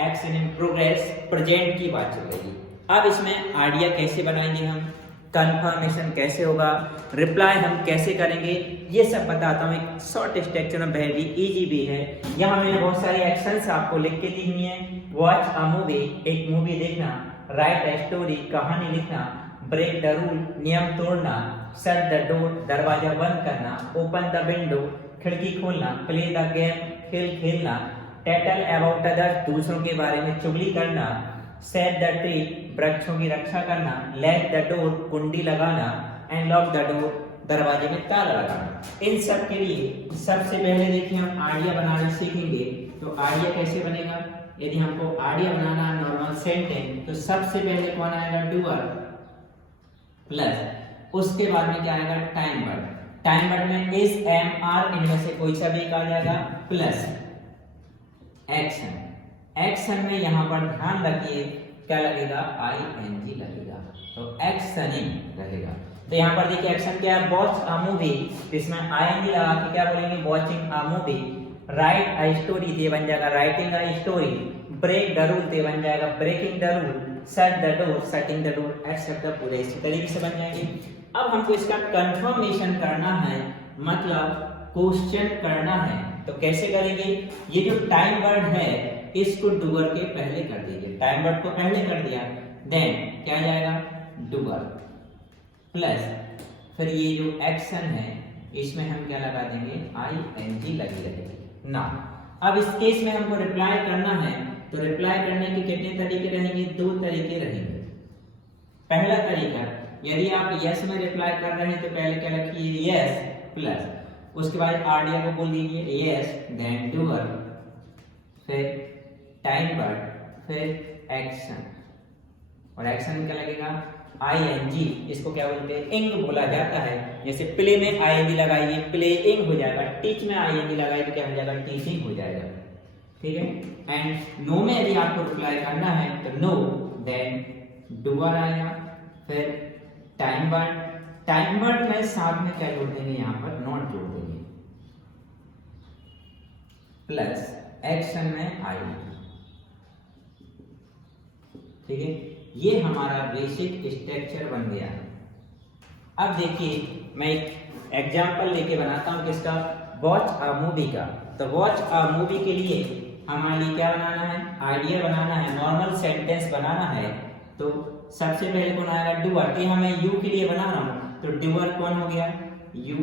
action in progress, present की बात चल रही है। अब इसमें आइडिया कैसे बनाएंगे हम, कंफर्मेशन कैसे होगा, रिप्लाई हम कैसे करेंगे, ये सब बताता हूँ। एक शॉर्ट स्ट्रक्चर में वेरी इजी भी है। यहाँ मैंने बहुत सारे एक्शंस आपको लिख के दी हुई हैं। वॉच अ मूवी, एक मूवी देखना, राइट अ स्टोरी, कहानी लिखना, ब्रेक द रूल, नियम तोड़ना, शट द डोर, दरवाजा बंद करना, ओपन द विंडो, खिड़की खोलना, प्ले द गेम, खेल खेलना, टैटल अबाउट अदर्स, दूसरों के बारे में चुगली करना, सेट द ट्री, वृक्षों की रक्षा करना, लैक द डोर, कुंडी लगाना, एंड लॉक द डोर, दरवाजे में ताला लगाना। इन सब के लिए सबसे पहले देखिए हम आइडिया बनाना सीखेंगे। तो आइडिया कैसे बनेगा, यदि हमको आइडिया बनाना है नॉर्मल सेंटेंस, तो सबसे पहले कौन आएगा, डूअर, प्लस उसके बाद में क्या आएगा, टाइम वर्ड। टाइम वर्ड में इज, एम, आर, इनमें से कोई सा भी एक आ जाएगा, प्लस एक्शन। एक्शन में यहाँ पर ध्यान रखिए क्या लगेगा, ing लगेगा, तो एक्शनिंग रहेगा। तो यहाँ पर देखिए एक्शन क्या है, वॉच अ मूवी, इसमें ing लगा के क्या बोलेंगे, watching a movie, write a story, ये बन जाएगा writing a story, break the rule, ये बन जाएगा breaking the rule, shut the door, shutting the door, except, पूरे इसी तरीके से बन जाएंगे। अब हमको इसका कंफर्मेशन करना है, मतलब क्वेश्चन करना है, तो कैसे करेंगे, ये जो टाइम वर्ड है इसको डूअर के पहले कर दीजिए, टाइम वर्ड को पहले कर दिया, देन क्या जाएगा, डूअर, प्लस फिर ये जो एक्शन है इसमें हम क्या लगा देंगे, ing लगी रहेगी ना। अब इस केस में हमको रिप्लाई करना है, तो रिप्लाई करने के कितने तरीके रहेंगे, दो तरीके रहेंगे। पहला तरीका, यदि आप यस में रिप्लाई कर रहे हैं तो पहले क्या रखिए, यस, प्लस उसके बाद आइडिया को बोल दीजिए यस, देन डूअर, फिर टाइम वर्ड, फिर एक्शन, और एक्शन में क्या लगेगा, ing, इसको क्या बोलते हैं, इंग बोला जाता है। जैसे प्ले में ing लगाइए, प्लेइंग हो जाएगा, टीच में ing लगाइए तो क्या हो जाएगा, टीचिंग हो जाएगा। ठीक है, एंड नो में यदि आपको रिप्लाई करना है तो नो, देन डूअर आएगा, फिर टाइम वर्ड, टाइम वर्ड में साथ में क्या जोड़ देंगे, यहाँ पर नॉट जोड़ देंगे, प्लस एक्शन में ing। ठीक है, ये हमारा बेसिक स्ट्रक्चर बन गया। अब देखिए मैं एक एग्जांपल लेके बनाता हूं किसका, वॉच अ मूवी का। तो वॉच अ मूवी के लिए हमारे लिए क्या बनाना है, आइडिया बनाना है, नॉर्मल सेंटेंस बनाना है। तो सबसे पहले कौन आएगा, डूअर, तो हमें यू के लिए बना रहा हूं, तो डूअर कौन हो गया, यू।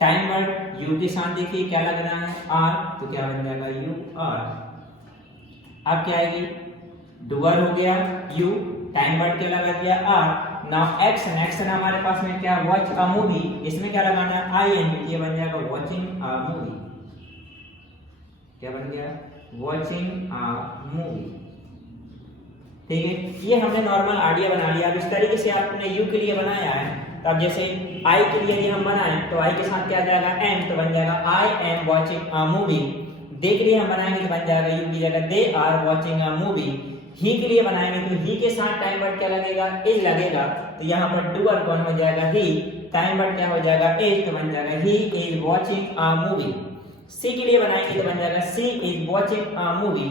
टाइम वर्ड यू के साथ देखिए क्या लग रहा है, आर, तो क्या बन जाएगा, यू आर। अब क्या आएगी, डूअर हो गया यू, टाइम वर्ड क्या लगा दिया, आर। नाउ एक्शन, एक्शन हमारे पास में क्या, वॉच अ मूवी, इसमें क्या लगाना है, ing, ये बन जाएगा वॉचिंग अ मूवी, क्या बन गया, वॉचिंग अ मूवी। ठीक है, ये हमने नॉर्मल आइडिया बना लिया। अब इस तरीके से आपने यू के लिए बनाया है, तो अब जैसे आई के लिए हम बनाए तो आई के साथ क्या जाएगा, एम, तो बन जाएगा I am watching a movie. They के लिए हम बनाएंगे तो बन जाएगा यू की जगह they are watching a movie. He के लिए बनाएंगे तो ही के साथ टाइम वर्ड क्या लगेगा, इज लगेगा, तो यहाँ पर डूअर कौन हो जाएगा, ही। टाइम वर्ड क्या हो जाएगा, इज, तो बन जाएगा he is watching a movie. She के लिए बनाएंगे तो बन जाएगा she is watching a movie.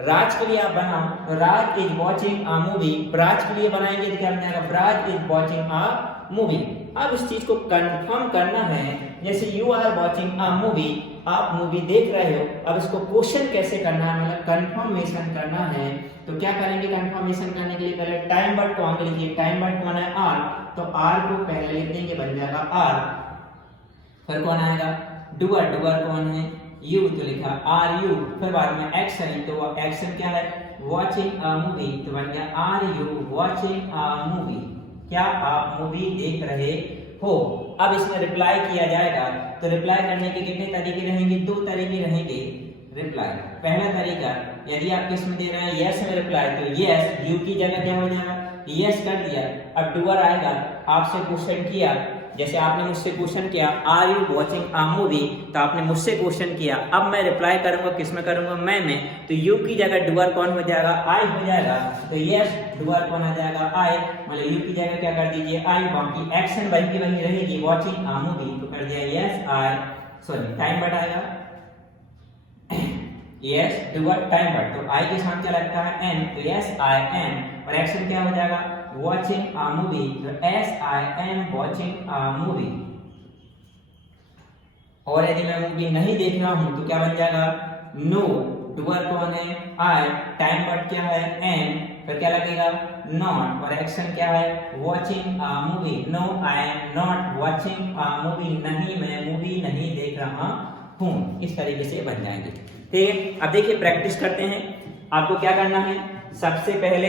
Raj के लिए आप बनाओ तो Raj is watching a movie. Braj के लिए बनाएंगे तो क्या बन जाएगा, Braj is watching a movie. अब इस चीज को कंफर्म करना है, जैसे you are watching a movie, आप मूवी देख रहे हो। अब इसको क्वेश्चन कैसे करना है, मतलब कंफर्मेशन करना है, तो क्या करेंगे कंफर्मेशन करने के लिए, पहले टाइम वर्ड को आगे लिखिए। टाइम वर्ड कौन है, आर, तो आर को पहले लिख देंगे, बन जाएगा आर। फिर कौन आएगा, डूअर, डूअर कौन है, यू, तो लिखा आर यू। फिर बाद में एक्शन, तो एक्शन क्या है, वॉचिंग अ मूवी, तो बन गया are you watching a movie, क्या आप मूवी देख रहे हो। अब इसमें रिप्लाई किया जाएगा, तो रिप्लाई करने के कितने तरीके रहेंगे, दो तरीके रहेंगे रिप्लाई। पहला तरीका, यदि आप किसमें दे रहे हैं, यस में रिप्लाई, तो यस, यू की जगह क्या हो जाएगा, यस कर दिया। अब डूअर आएगा, आपसे क्वेश्चन किया जैसे आपने मुझसे क्वेश्चन किया are you watching a movie, तो आपने मुझसे क्वेश्चन किया, अब मैं रिप्लाई करूंगा किस में करूंगा, मैं में, तो यू की जगह डूअर कौन हो जाएगा, आई हो जाएगा, तो यस डूअर कौन आ जाएगा, आई, मतलब यू की जगह क्या कर दीजिए आई, बाकी एक्शन वही की वही रहेगी वॉचिंग अ मूवी, तो कर दिया यस आई, सॉरी टाइम बढ़ाएगा यस डूअर टाइम बढ़, तो आई के साथ क्या लगता है एन, तो यस आई एम, और एक्शन क्या हो जाएगा वॉचिंग अ मूवी, तो yes I am watching a movie, और यदि मैं मूवी नहीं देख रहा हूं तो क्या बन जाएगा नो, डूअर कौन है आई, टाइम वर्ड क्या है एन, फिर क्या लगेगा नॉट, और एक्शन क्या है watching a movie, no I am not watching a movie, नहीं मैं मूवी नहीं देख रहा हूं, इस तरीके से बन जाएंगे। ठीक है, अब देखिए प्रैक्टिस करते हैं। आपको क्या करना है, सबसे पहले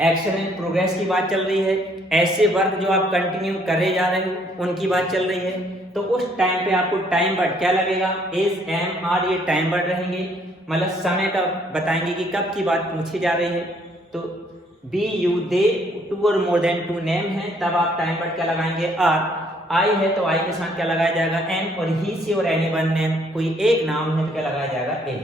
एक्शन इन प्रोग्रेस की बात चल रही है, ऐसे वर्क जो आप कंटिन्यू करे जा रहे हो उनकी बात चल रही है, तो उस टाइम पे आपको टाइम वर्ड क्या लगेगा, इज एम आर, ये टाइम वर्ड रहेंगे, मतलब समय का बताएंगे कि कब की बात पूछी जा रही है, तो B you they two or more than two name है, तब आप टाइम वर्ड क्या लगाएंगे आर, आई है तो आई के साथ क्या लगाया जाएगा एम, और ही सी और एनी वन नेम कोई एक नाम है तो क्या लगाया जाएगा ए।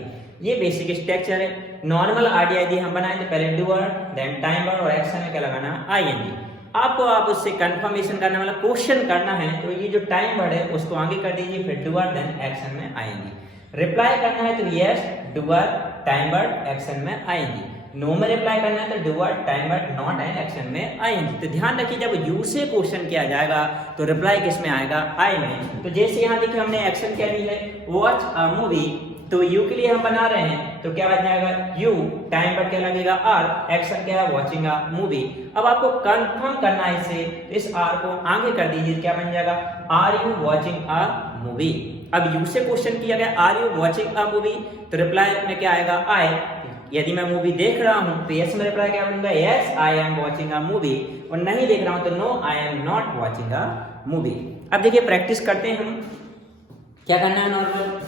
ये बेसिक स्ट्रक्चर है। नॉर्मल आइडिया यदि हम बनाएं तो पहले डूअर देन टाइम वर्ड और एक्शन में क्या लगाना है आईएनजी। आपको आप उससे कंफर्मेशन करना मतलब क्वेश्चन करना है तो ये जो टाइम वर्ड है उसको आगे कर दीजिए, फिर डूअर देन एक्शन में आईएनजी। रिप्लाई करना है तो yes doer time word action में आईएनजी। नो में रिप्लाई करना है तो doer time word not and action में आईएनजी। तो ध्यान रखिए जब यू से क्वेश्चन किया जाएगा तो रिप्लाई किस में आएगा आई में। तो जैसे यहाँ देखिए हमने एक्शन क्या ली है वॉच अ मूवी, तो यू के लिए हम बना रहे हैं तो क्या बन जाएगा यू, टाइम पर क्या लगेगा आर, एक्शन क्या है वॉचिंग अ मूवी। अब आपको कंफर्म करना है इसे, इस आर को आगे कर दीजिए, क्या बन जाएगा are you watching a movie. अब यू से क्वेश्चन किया गया are you watching a movie, तो रिप्लाई में क्या आएगा आई। यदि मैं मूवी देख रहा हूं तो यस में रिप्लाई क्या बनेगा yes I am watching a movie, और नहीं देख रहा हूं तो no I am not watching a movie. अब देखिए प्रैक्टिस करते हैं हम, क्या करना है नॉर्मल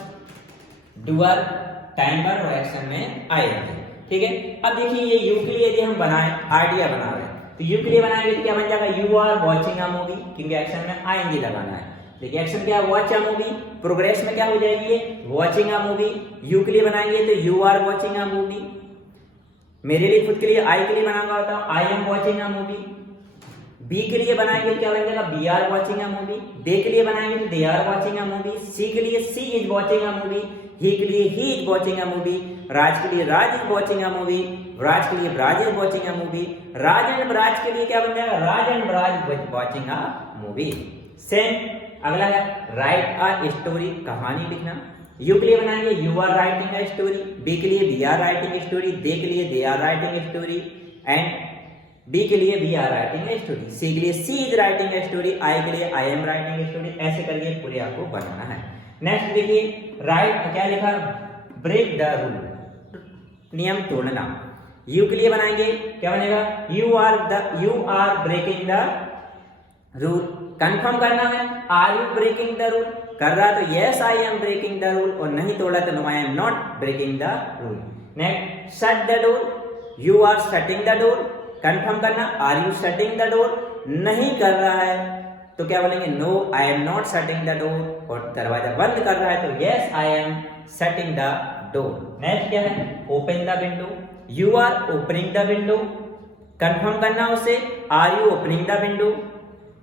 डूअर टाइम पर और एक्शन में आएंगे। ठीक है, अब देखिए ये यू के लिए यदि हम बनाए आइडिया बना रहे हैं तो यू के लिए बनाएंगे तो क्या बन जाएगा you are watching a movie, क्योंकि एक्शन में आएंगे लगाना है। देखिए एक्शन क्या है वॉच अ मूवी, प्रोग्रेस में क्या हो जाएगी वॉचिंग अ मूवी। यू के लिए बनाएंगे तो you are watching a movie, मेरे लिए खुद के लिए आई के लिए बनाऊंगा होता हूं I am watching a movie. We के लिए बनाएंगे क्या बन जाएगा we are watching a movie. They के लिए बनाएंगे तो they are watching a movie. She के लिए she is watching a movie. He के लिए he is watching a movie. Raj के लिए Raj is watching a movie. Raj के लिए Raj is watching a movie. Raj and Raj के लिए क्या बन जाएगा Raj and Raj watching a movie. Same अगला है राइट अ स्टोरी, कहानी लिखना। यू के लिए बनाएंगे you are writing a story. We के लिए we are writing story. They के लिए they are writing story and we के लिए we are writing a story. She के लिए she is writing a story. I के लिए I am writing a story. ऐसे करके पूरे आपको बनाना है। नेक्स्ट देखिए राइट क्या लिखा ब्रेक द रूल, नियम तोड़ना। यू के लिए बनाएंगे क्या बनेगा you are breaking the rule. Confirm करना है are you breaking the rule, कर रहा तो yes I am breaking the rule, और नहीं तोड़ा तो no I am not breaking the rule. Next shut the door, you are shutting the door. Confirm करना are you shutting the door, नहीं कर रहा है तो क्या बोलेंगे no I am not shutting the door, और दरवाजा बंद कर रहा है तो yes I am shutting the door. Next क्या है open the window, you are opening the window. Confirm करना उसे are you opening the window,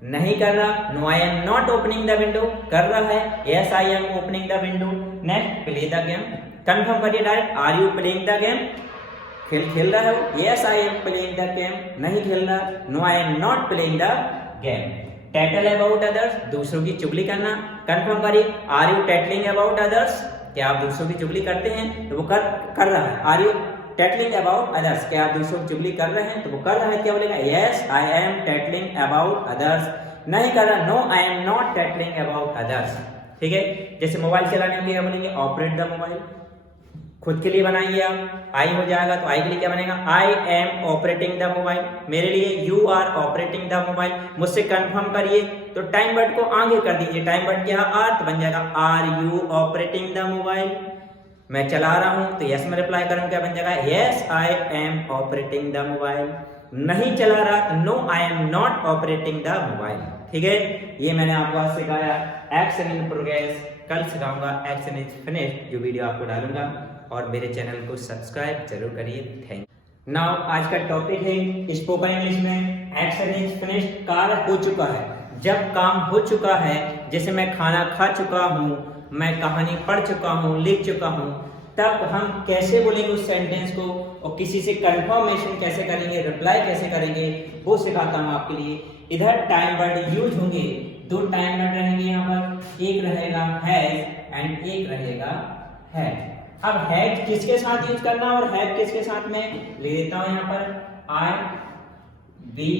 नहीं कर रहा no I am not opening the window, कर रहा है yes I am opening the window. Next play the game, confirm करिए direct are you playing the game, खेल रहा हो yes I am playing the game, नहीं खेल रहा no I am not playing the game. Tattle about others, दूसरों की चुगली करना। कंफर्म करिए are you tattling about others, क्या आप दूसरों की चुगली करते हैं तो वो कर रहा है are you tattling about others, क्या आप दूसरों की चुगली कर रहे हैं तो वो कर रहा है, क्या बोलेगा yes I am tattling about others, नहीं कर रहा no I am not tattling about others. ठीक है, जैसे मोबाइल चलाने के लिए क्या बोलेंगे ऑपरेट द मोबाइल। खुद के लिए बनाइए आप आई हो जाएगा तो आई के लिए क्या बनेगा I am operating the mobile. मेरे लिए you are operating the mobile. मुझसे कंफर्म करिए तो टाइम वर्ड को आगे कर दीजिए, टाइम वर्ड क्या आर तो बन जाएगा are you operating the mobile. मैं चला रहा हूं तो यस में रिप्लाई करूं, क्या बन जाएगा, yes I am operating the mobile. नहीं चला रहा तो no I am not operating the mobile. ठीक है, ये मैंने आपको आज सिखाया एक्शन इन प्रोग्रेस। कल सिखाऊंगा एक्शन इज फिनिश्ड, जो वीडियो आपको डालूंगा, और मेरे चैनल को सब्सक्राइब जरूर करिए। Thank you. नाउ आज का टॉपिक है स्पोकन इंग्लिश में एक्शन इज फिनिश्ड, कार्य हो चुका है। जब काम हो चुका है, जैसे मैं खाना खा चुका हूँ, मैं कहानी पढ़ चुका हूँ, लिख चुका हूँ, तब हम कैसे बोलेंगे उस सेंटेंस को, और किसी से कंफर्मेशन कैसे करेंगे, रिप्लाई कैसे करेंगे, वो सिखाता हूँ आपके लिए। इधर टाइम वर्ड यूज होंगे, दो टाइम वर्ड रहेंगे यहाँ पर, एक रहेगा हैज एंड एक रहेगा हैड। अब हैड किसके साथ यूज करना और हैड किसके साथ में ले लेता हूं, यहाँ पर I, we,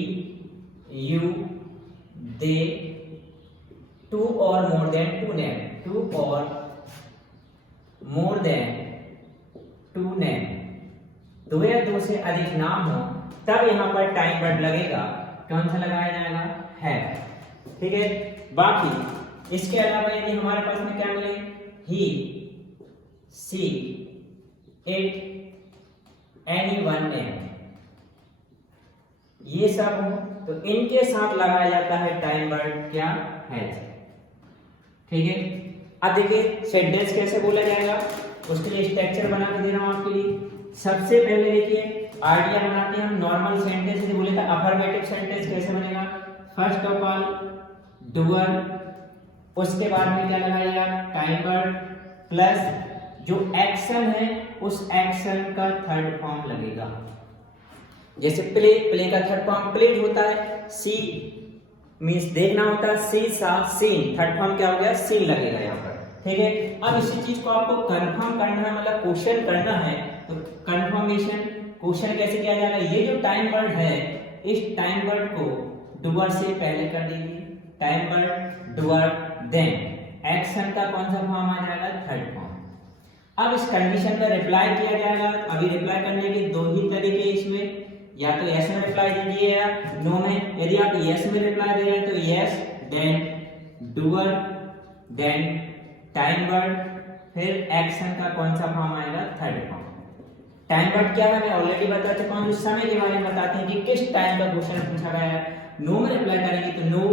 you, they, two or more than two name, two or more than two name, दो या दो से अधिक नाम हो, तब यहाँ पर टाइम वर्ड लगेगा। कौन सा लगाया जाएगा, हैड। ठीक है, बाकी इसके अलावा यदि हमारे पास में क्या मिले, ही, she, it, any one name, ये सब हो तो इनके साथ लगाया जाता है टाइम वर्ड क्या, हैज। ठीक है, अब देखिए सेंटेंस कैसे बोला जाएगा, उसके लिए स्ट्रक्चर बना के दे रहा हूं आपके लिए। सबसे पहले देखिए आइडिया बनाते हैं हम। नॉर्मल सेंटेंस यदि बोले तो अफर्मेटिव सेंटेंस कैसे बनेगा, फर्स्ट ऑफ ऑल डूअर, उसके बाद में क्या लगाएगा, टाइम वर्ड प्लस जो एक्शन है उस एक्शन का थर्ड फॉर्म लगेगा। जैसे प्ले, प्ले का थर्ड फॉर्म प्लेड होता है, सी मींस देखना होता है, सी सा सीन, थर्ड फॉर्म क्या हो गया, सीन लगेगा यहाँ पर। ठीक है, अब इसी चीज को आपको कंफर्म करना है, मतलब क्वेश्चन करना है, तो कंफर्मेशन क्वेश्चन कैसे किया जाएगा, ये जो टाइम वर्ड है, इस टाइम वर्ड को डूअर से पहले कर दीजिए, time word doer, then action का कौन सा फॉर्म आ जाएगा, थर्ड फॉर्म। अब इस कंडीशन पर रिप्लाई किया जाएगा। अभी रिप्लाई करने के दो ही तरीके इसमें, या तो यस में रिप्लाई दीजिए या नो में। यदि आप यस में रिप्लाई दे रहे हैं तो yes then doer then time word, फिर एक्शन का कौन सा फॉर्म आएगा, थर्ड फॉर्म। टाइम वर्ड क्या है मैं ऑलरेडी बता चुका हूं, उस समय के बारे में बताते हैं कि किस टाइम का क्वेश्चन पूछा गया है। नो में रिप्लाई करेंगे तो नो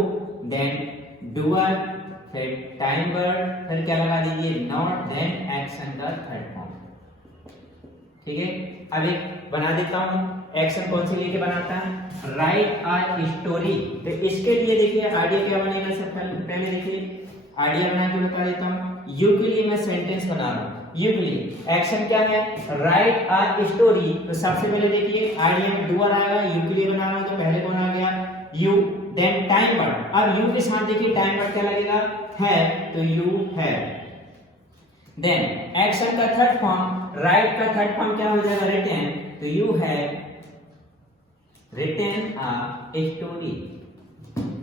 देन डूअर, फिर टाइम वर्ड, फिर क्या लगा दीजिए, नॉट, देन एक्शन का थर्ड फॉर्म। ठीक है, अब एक बना देता हूं, एक्शन कौन से लेके बनाता है, राइट अ स्टोरी। तो इसके लिए देखिए आइडिया क्या बनेगा, सबसे पहले देखिए आइडिया बना के बता देता हूं। यू के लिए मैं सेंटेंस बना रहा हूं, यू के लिए एक्शन क्या है, राइट अ स्टोरी। तो सबसे पहले देखिए आइडिया में डूअर आएगा, यू के लिए बना रहा हूं तो पहले कौन आ गया, यू, देन टाइम वर्ड। अब यू के साथ देखिए टाइम वर्ड क्या लगेगा, है, तो यू है। देन एक्शन का थर्ड फॉर्म, राइट का थर्ड फॉर्म क्या हो जाएगा, रिटन, तो you have written a story.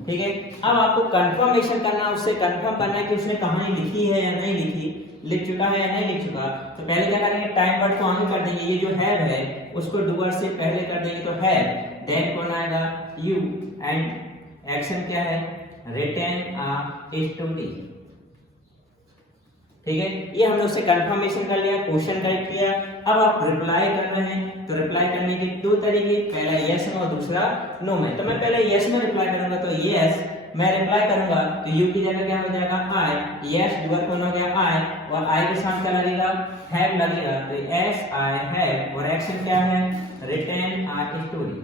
ठीक है, अब आपको कंफर्मेशन करना, उससे कंफर्म करना है कि उसने कहानी लिखी है या नहीं लिखी, लिख चुका है या नहीं लिख चुका। तो पहले क्या करेंगे, टाइम वर्ड को आगे कर देंगे, ये जो है उसको डूअर से पहले कर देंगे तो है, देन कौन आएगा, यू, एंड एक्शन क्या है, रिटन अ स्टोरी। ठीक है, ये हमने उससे कंफर्मेशन कर लिया, क्वेश्चन करेक्ट किया। अब आप रिप्लाई कर रहे हैं, तो रिप्लाई करने के दो तरीके, पहला यस में और दूसरा नो में। तो मैं पहले यस में रिप्लाई करूंगा तो यस मैं रिप्लाई करूंगा तो यू की जगह क्या हो जाएगा, आई, यस डूअर कौन हो गया, आई, और आई के साथ क्या लगेगा, हैव लगेगा, तो एस आई हैव, और एक्शन क्या है, written a story,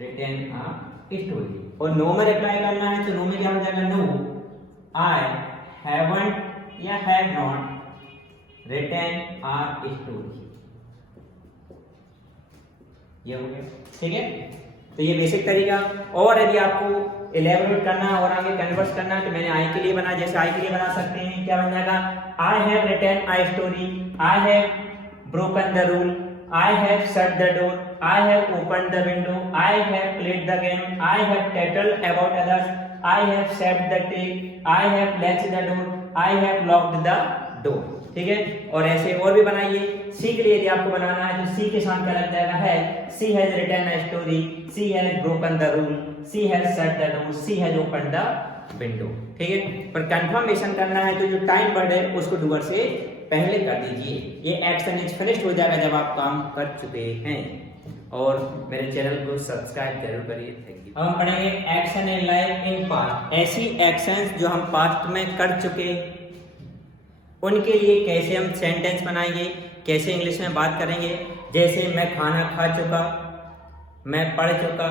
written a story. और नो में रिप्लाई करना है तो नो में क्या हो जाएगा, नो आई haven't या have not written a story, ये हो गया। ठीक है, तो ये बेसिक तरीका। और यदि आपको इलेबोरेट करना और आगे कन्वर्ट करना तो मैंने आई के लिए बना, जैसे आई के लिए बना सकते हैं, क्या बन जाएगा, I have written a story, I have broken the rule, I have shut the door, I have opened the window, I have played the game, I have tattled about others, I have set the table, I have latched the door, I have locked the door। ठीक है, और ऐसे और भी बनाइए। सी के लिए यदि आपको बनाना है तो सी के साथ क्या लग जाएगा, है, she has written a story, she has broken the rule, she has shut the door, she has opened the window. ठीक है, पर कंफर्मेशन करना है तो जो टाइम वर्ड है उसको डूअर से पहले कर दीजिए। ये एक्शन इज फिनिश्ड हो जाएगा जब आप काम कर चुके हैं। और मेरे चैनल को सब्सक्राइब जरूर करिए। Thank you. अब हम पढ़ेंगे action in life in past. ऐसी एक्शंस जो हम पास्ट में कर चुके उनके लिए कैसे हम सेंटेंस बनाएंगे, कैसे इंग्लिश में बात करेंगे। जैसे मैं खाना खा चुका, मैं पढ़ चुका,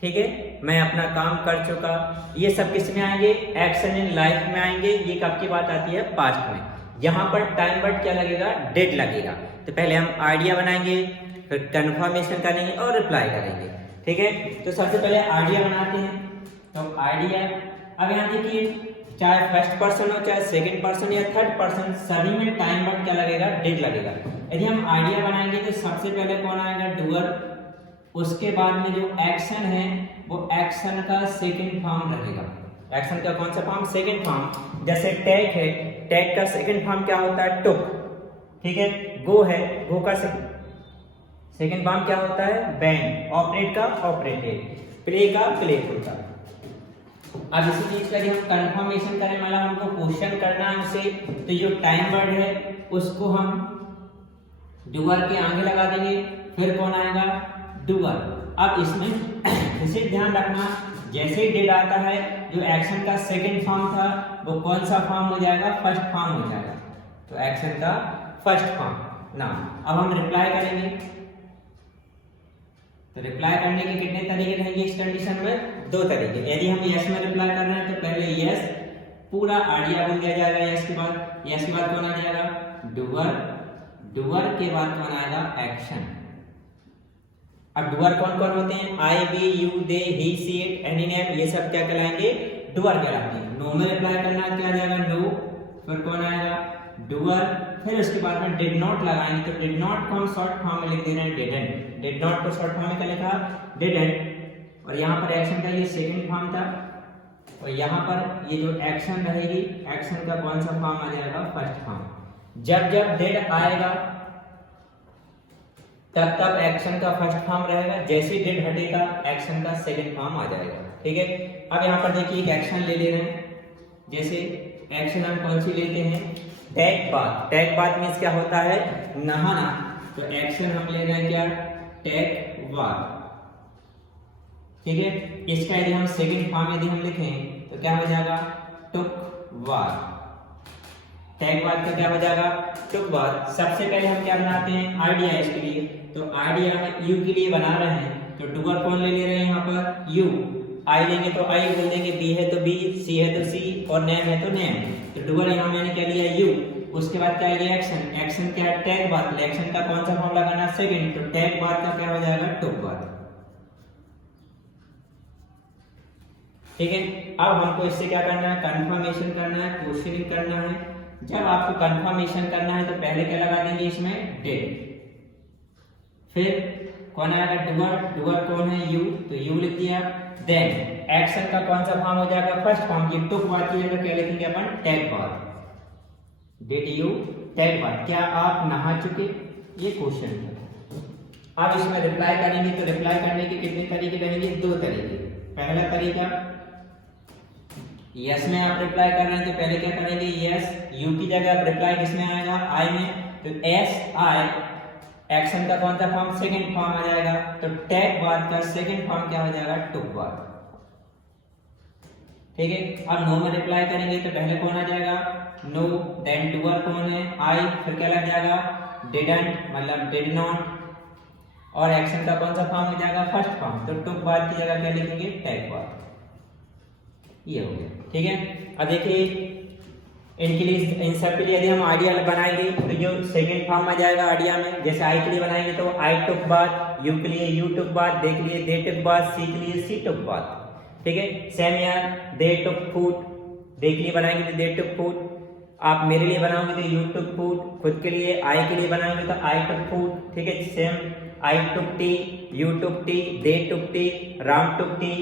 ठीक है, मैं अपना काम कर चुका। ये सब किस में आएंगे? एक्शन इन लाइफ में आएंगे। ये कब की बात आती है? पास्ट में। यहाँ पर टाइम वर्ड क्या लगेगा? डिड लगेगा। तो पहले हम आइडिया बनाएंगे, फिर कंफर्मेशन करेंगे और रिप्लाई करेंगे। ठीक है, तो सबसे पहले आइडिया बनाते हैं। तो आइडिया, अब यहाँ देखिए, चाहे फर्स्ट पर्सन हो, चाहे सेकंड पर्सन या थर्ड पर्सन, सभी में टाइम वर्ड क्या लगेगा? डिड लगेगा। यदि हम आइडिया बनाएंगे तो सबसे पहले कौन आएगा? डूअर। उसके बाद में जो एक्शन है वो एक्शन का सेकंड फॉर्म रहेगा। एक्शन का कौन सा फॉर्म? Second form. जैसे टेक है, टेक का सेकंड फॉर्म क्या होता है? टुक। ठीक है, गो है, गो का सेकंड फॉर्म क्या होता है? वेंट। ऑपरेट का ऑपरेटेड। प्ले का प्लेफुल का। अब इसी चीज का हम कंफर्मेशन करें, मतलब हमको क्वेश्चन करना है उसे, तो जो टाइम वर्ड है उसको हम डूअर के आगे लगा देंगे। फिर कौन आएगा? डूअर। अब इसमें इसे ध्यान रखना, जैसे ही डिड आता है जो एक्शन का सेकंड फॉर्म था वो कौन सा फॉर्म हो जाएगा? फर्स्ट फॉर्म हो जाएगा। तो एक्शन का फर्स्ट फॉर्म ना। अब हम रिप्लाई करेंगे, तो रिप्लाई करने के कितने तरीके रहेंगे इस कंडीशन में? 2 तरीके। यदि हम यस में रिप्लाई कर रहे हैं तो पहले यस पूरा आइडिया बोल दिया जाएगा। यस के बाद कौन आ जाएगा? डूअर। डूअर के बाद कौन आएगा? एक्शन। अब डूअर कौन कौन होते हैं? I, we, you, they, he, she, it, any name, ये सब क्या कहलाएंगे? डूअर कहलाते हैं। नो में रिप्लाई करना है, क्या आ जाएगा? नो। फिर कौन आएगा? डूअर। फिर उसके बाद में डिड नॉट लगाएंगे, तो डिड नॉट को हम शॉर्ट फॉर्म में लिख दे रहे हैं डिडंट। डिड नॉट को शॉर्ट फॉर्म में क्या लिखा? डिडंट। और यहाँ पर एक्शन का ये सेकंड फॉर्म था, और यहाँ पर ये जो एक्शन रहेगी, एक्शन का कौन सा फॉर्म आ जाएगा? First form. जब जब डिड आएगा तब तब एक्शन का फर्स्ट फॉर्म रहेगा। जैसे डिड हटेगा एक्शन का सेकंड फॉर्म आ जाएगा। ठीक है, अब यहाँ पर देखिए एक एक्शन ले रहे हैं। जैसे एक्शन हम कौन सी लेते हैं? Take bath. Take bath means क्या होता है? नहाना। तो एक्शन हम ले रहे हैं क्या? Take bath. ठीक है, इसका यदि हम सेकंड फॉर्म यदि हम लिखें तो क्या हो जाएगा? टुक बाथ। टेक बाथ का क्या हो जाएगा? टुक बाथ। सबसे पहले हम क्या बनाते हैं? आइडिया इसके लिए। तो आइडिया हम यू के लिए बना रहे हैं, तो डूअर कौन ले रहे हैं यहाँ पर? यू। आई लेंगे तो आई बोल देंगे, बी है तो बी, सी है तो सी, और नेम है तो नेम। तो डूअर यहाँ मैंने क्या लिया? यू। उसके बाद क्या है? एक्शन। एक्शन क्या है? Take bath. एक्शन का कौन सा फॉर्म लगाना? सेकंड। तो टेक बाथ का क्या हो जाएगा? टुक बाथ। ठीक है, अब हमको इससे क्या करना है? कंफर्मेशन करना है, क्वेश्चनिंग करना है। जब आपको कंफर्मेशन करना है तो पहले क्या लगा देंगे इसमें? डिड। फिर कौन आएगा? डूअर। डूअर कौन है? यू, तो यू लिख दिया। देन एक्शन का कौन सा फॉर्म हो जाएगा? First form. ये टुक बाथ की जगह क्या लिखेंगे अपन? Take bath. Did you take bath? क्या आप नहा चुके? ये क्वेश्चन है। अब इसमें रिप्लाई करेंगे, तो रिप्लाई करने के कितने तरीके रहेंगे? 2 तरीके। पहला तरीका, यस में आप रिप्लाई कर रहे हैं तो पहले क्या करेंगे? यस। यू की जगह आप रिप्लाई किसमें आएगा? आई में। तो एस आई, एक्शन का कौन सा फॉर्म? सेकंड फॉर्म आ जाएगा। तो टेक बाथ का सेकंड फॉर्म क्या हो जाएगा? टुक बाथ। ठीक है, अब नो में रिप्लाई करेंगे तो पहले कौन आ जाएगा? नो। देन डूअर कौन है? आई। फिर क्या लग जाएगा? डिडंट, मतलब डिड नॉट। और एक्शन का कौन सा फॉर्म हो जाएगा? First form. तो टुक बाथ की जगह क्या लिखेंगे? Take bath. ये हो गया। ठीक है, अब देखिए इनके लिए, इन सब के लिए यदि हम आइडिया बनाएंगे तो जो सेकंड फॉर्म आ जाएगा आइडिया में, जैसे आई के लिए बनाएंगे तो आई टुक बाथ, यू के लिए यू टुक बाथ, दे के लिए दे टुक बाथ, सी के लिए सी टुक बाथ। ठीक है, सेम यार, दे टुक फूड, दे के लिए बनाएंगे तो दे टुक फूड। आप मेरे लिए बनाओगे तो यू टुक फूड, खुद के लिए आई के लिए बनाएंगे तो आई टुक फूड। ठीक है, same, I took tea, you took tea, they took tea, Ram took tea,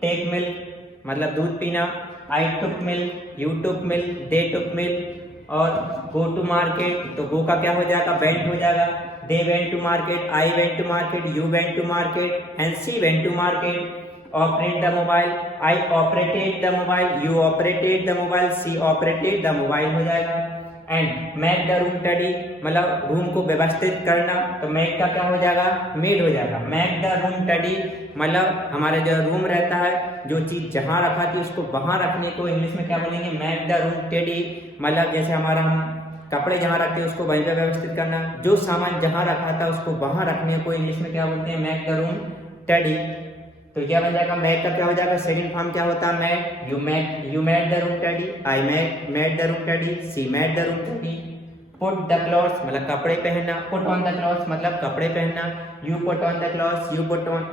take milk मतलब दूध पीना, I took milk, you took milk, they took milk. और गो टू मार्केट, तो गो का क्या हो जाएगा? वेंट हो जाएगा। They went to market, I went to market, you went to market and she went to market. Operate the mobile, I operated the mobile, you operated the mobile, she operated the mobile हो जाएगा। And make the room tidy, मतलब room को व्यवस्थित करना, तो make का क्या हो जाएगा, मेड हो जाएगा। मेक द रूम टेडी मतलब हमारा जो रूम रहता है, जो चीज जहाँ रखा थी उसको वहां रखने को इंग्लिश में क्या बोलेंगे, मेक द रूम टेडी। मतलब जैसे हमारा हम कपड़े जहाँ रखते हैं उसको वहीं पे व्यवस्थित करना, जो सामान जहाँ रखा था उसको वहां रखने को इंग्लिश में क्या बोलते हैं, मेक द रूम टेडी। तो क्या बन जाएगा, मेक का क्या हो जाएगा, सेकंड फॉर्म क्या होता है, make. You made the room teddy, I made the room teddy, C made the room teddy. Put the clothes मतलब कपड़े पहनना, पुट ऑन द क्लॉथ्स मतलब कपड़े पहनना, you put on the clothes, you put on,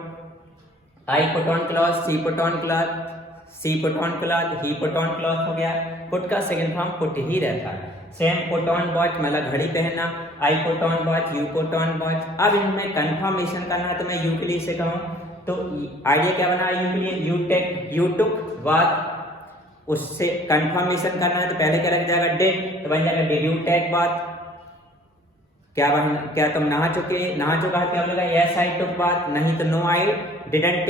I put on cloth, she put on cloth, she put on cloth, he put on cloth हो गया। Put का second form put ही रहता है। Same put on watch मतलब घड़ी पहनना, आई put on watch, you put on watch. अब इनमें कंफर्मेशन करना है तो मैं यू के लिए से कहूँ तो आइडिया क्या बना यू के लिए, यू टुक बाथ, उससे कंफर्मेशन करना है तो पहले क्या लग जाएगा, डिड, तो बन जाएगा डिड यू टेक बाथ। क्या तुम नहा चुका है, क्या बोलेगा, यस आई टुक बाथ, नहीं तो no I didn't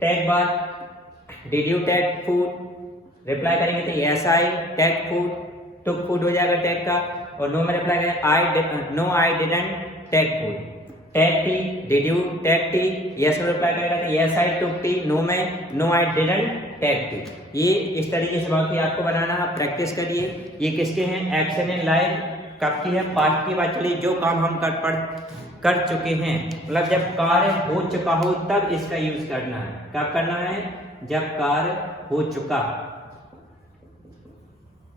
take bath. Did you take food, reply करेंगे तो yes I take food, took food हो जाएगा टेक का, और नो में रिप्लाई करेंगे no I didn't take food. Take tea, did you take tea, yes में reply करेगा तो yes I took tea, no में no I didn't take tea. ये इस तरीके से बाकी आपको बनाना है, प्रैक्टिस करिए। ये किसके हैं, एक्शन इन लाइफ कब की है, पास्ट की बात चली, जो काम हम कर चुके हैं, मतलब जब कार्य हो चुका हो तब इसका यूज करना है। कब करना है, जब कार्य हो चुका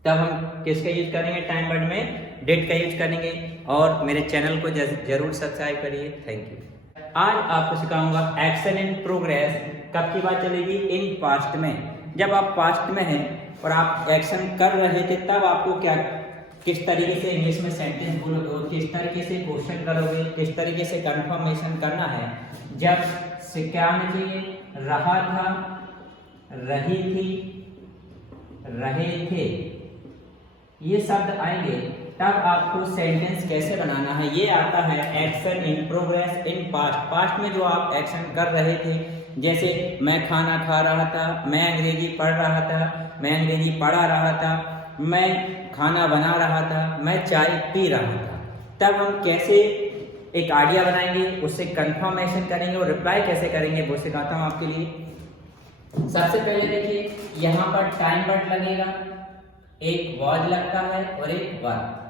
तब हम किसका यूज करेंगे, टाइम वर्ड में डिड का यूज करेंगे। और मेरे चैनल को जरूर सब्सक्राइब करिए। Thank you. आज आपको सिखाऊंगा एक्शन इन प्रोग्रेस कब की बात चलेगी, इन पास्ट में। जब आप पास्ट में हैं और आप एक्शन कर रहे थे तब आपको क्या, किस तरीके से इंग्लिश में सेंटेंस बोलोगे और किस तरीके से क्वेश्चन करोगे, किस तरीके से कंफर्मेशन करना है। जब से क्या आना चाहिए, रहा था, रही थी, रहे थे, ये शब्द आएंगे तब आपको सेंटेंस कैसे बनाना है। ये आता है action in progress in past. Past में जो आप एक्शन कर रहे थे, जैसे मैं खाना खा रहा था, मैं अंग्रेजी पढ़ रहा था, मैं अंग्रेजी पढ़ा रहा था, मैं खाना बना रहा था, मैं चाय पी रहा था। तब हम कैसे एक आइडिया बनाएंगे, उससे कंफर्मेशन करेंगे और रिप्लाई कैसे करेंगे वो सिखाता हूँ आपके लिए। सबसे पहले देखिए यहाँ पर टाइम वर्ड लगेगा, एक वाज लगता है और एक वर।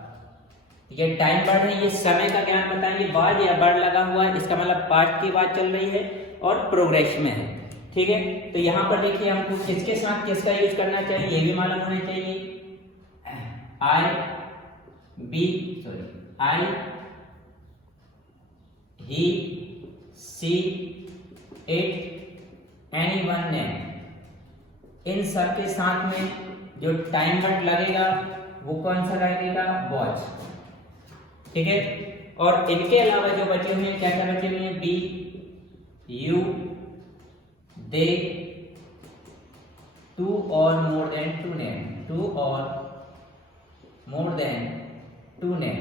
ये टाइम वर्ड है, ये समय का ज्ञान बताएंगे। वाज या वर्ड लगा हुआ है, इसका मतलब पास्ट की बात चल रही है और प्रोग्रेस में है, ठीक है। तो यहाँ पर देखिए हमको किसके साथ किसका यूज करना चाहिए ये भी मालूम होना चाहिए। आई ही, सी, इट, एनीवन ने, इन सब के साथ में जो टाइम वर्ड लगेगा वो कौन सा लगेगा, वॉच, ठीक है। और इनके अलावा जो बचे हुए हैं, क्या क्या बचे हुए हैं, B, you, they, two or more than two name, two or more than two name,